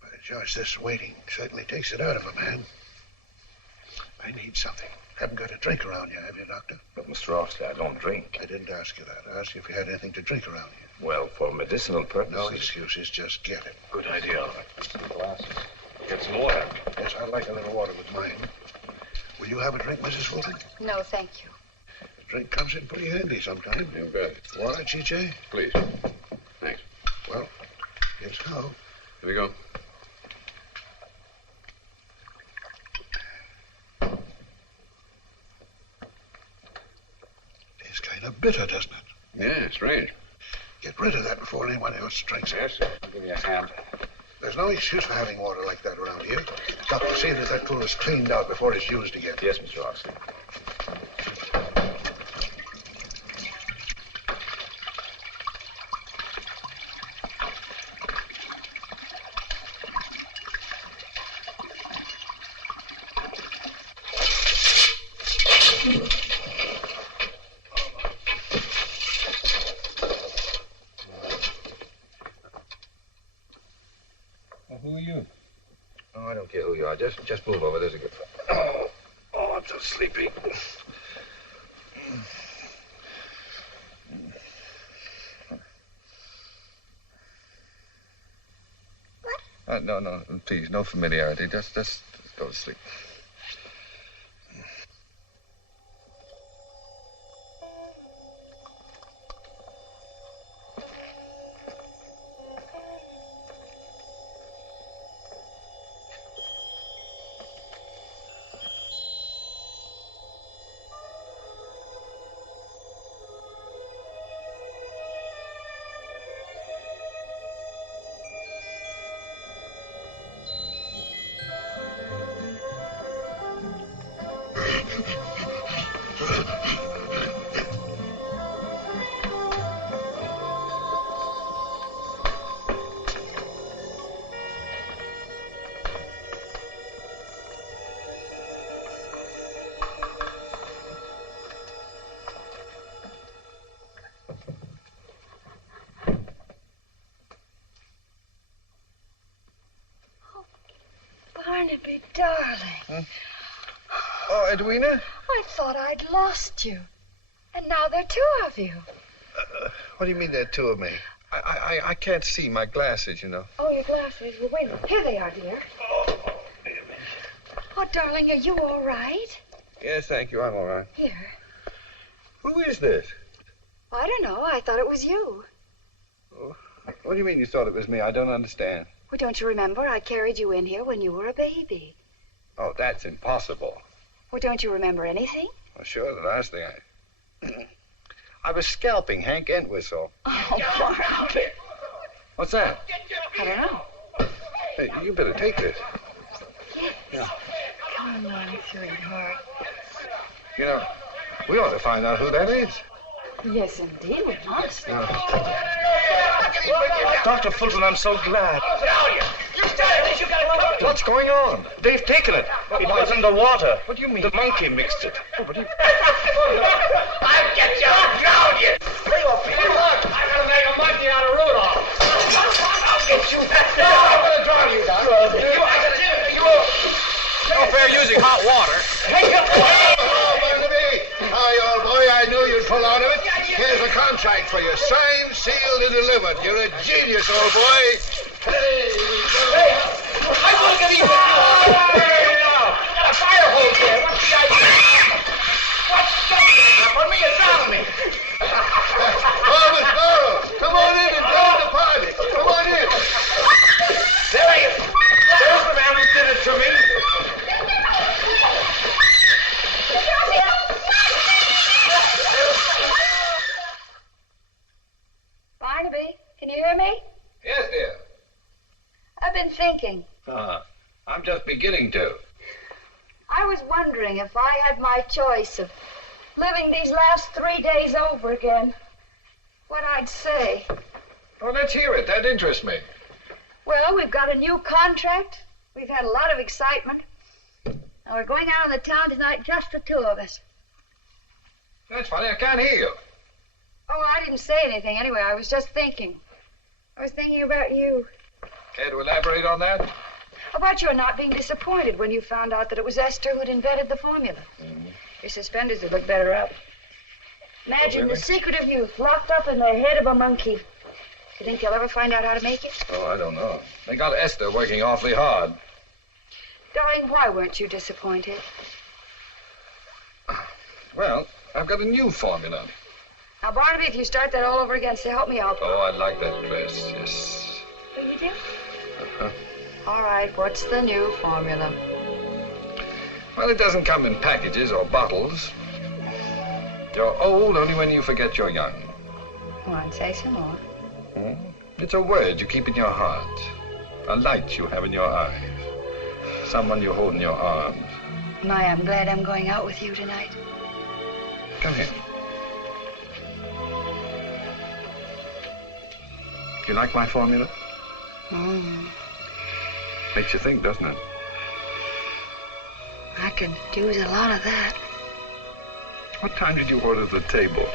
By George, this waiting certainly takes it out of a man. I need something. Haven't got a drink around you, have you, Doctor? But, Mr. Oxley, I don't drink. I didn't ask you that. I asked you if you had anything to drink around here. Well, for medicinal purposes... No excuses, just get it. Good idea, Oliver. Glasses. Get some water. Yes, I'd like a little water with mine. Will you have a drink, Mrs. Fulton? No, thank you. The drink comes in pretty handy sometimes. You bet. Water, G.J.? Please. Thanks. Well, here's how. Here we go. It's kind of bitter, doesn't it? Yeah, strange. Get rid of that before anyone else drinks it. Yes, sir. I'll give you a hand. There's no excuse for having water like that around here. Doctor, see that that pool is cleaned out before it's used again. Yes, Mr. Oxley. Who are you? Oh, I don't care who you are. Just move over. There's a good... Oh, I'm so sleepy. What? No, please, no familiarity. Just go to sleep. Barnaby, darling. Huh? Oh, Edwina? I thought I'd lost you. And now there are two of you. What do you mean there are two of me? I can't see my glasses, you know. Oh, your glasses. Well, wait a minute. Here they are, dear. Oh, darling, are you all right? Yes, thank you. I'm all right. Here. Who is this? I don't know. I thought it was you. Oh, what do you mean you thought it was me? I don't understand. Well, don't you remember? I carried you in here when you were a baby. Oh, that's impossible. Well, don't you remember anything? Well, sure, the last thing I was scalping Hank Entwistle. Oh, Barnaby. What's that? I don't know. Hey, you better take this. Yes. Yeah. Come on, sweetheart. You know, we ought to find out who that is. Yes, indeed, we must. Dr. Fulton, I'm so glad. What's going on? They've taken it. It was in the water. What do you mean? The monkey mixed it. Oh, but I'll get you. I'll drown you. Look, I'm gonna make a monkey out of Rudolph. I'll get you. No, I'm gonna drown you, Doc. No fair using hot water. Oh, Barnaby. Hi, old boy. I knew you'd pull out of it. Here's a contract for you. Signed, sealed, and delivered. You're a genius, old boy. Hey, I'm looking at you. Got a fire hose there. What's the idea? What's that? For me, it's out of me. Oh, Miss Laurel, come on in and join the party. Come on in. There he is. There's the man who did it to me. Barnaby, can you hear me? Yes, dear. I've been thinking. I'm just beginning to. I was wondering if I had my choice of living these last 3 days over again, what I'd say. Oh, let's hear it. That interests me. Well, we've got a new contract. We've had a lot of excitement. And we're going out on the town tonight, just the two of us. That's funny. I can't hear you. Oh, I didn't say anything anyway. I was just thinking. I was thinking about you. Care to elaborate on that? About your not being disappointed when you found out that it was Esther who'd invented the formula. Mm-hmm. Your suspenders would look better up. Imagine really? the secret of youth locked up in the head of a monkey. Do you think they'll ever find out how to make it? Oh, I don't know. They got Esther working awfully hard. Darling, why weren't you disappointed? Well, I've got a new formula. Now, Barnaby, if you start that all over again, say, help me out. Oh, I like that dress, yes. Oh, you do? Uh-huh. All right, what's the new formula? Well, it doesn't come in packages or bottles. You're old only when you forget you're young. Go on, say some more. It's a word you keep in your heart. A light you have in your eyes. Someone you hold in your arms. My, I'm glad I'm going out with you tonight. Come here. You like my formula? Makes you think, doesn't it? I could use a lot of that. What time did you order the table?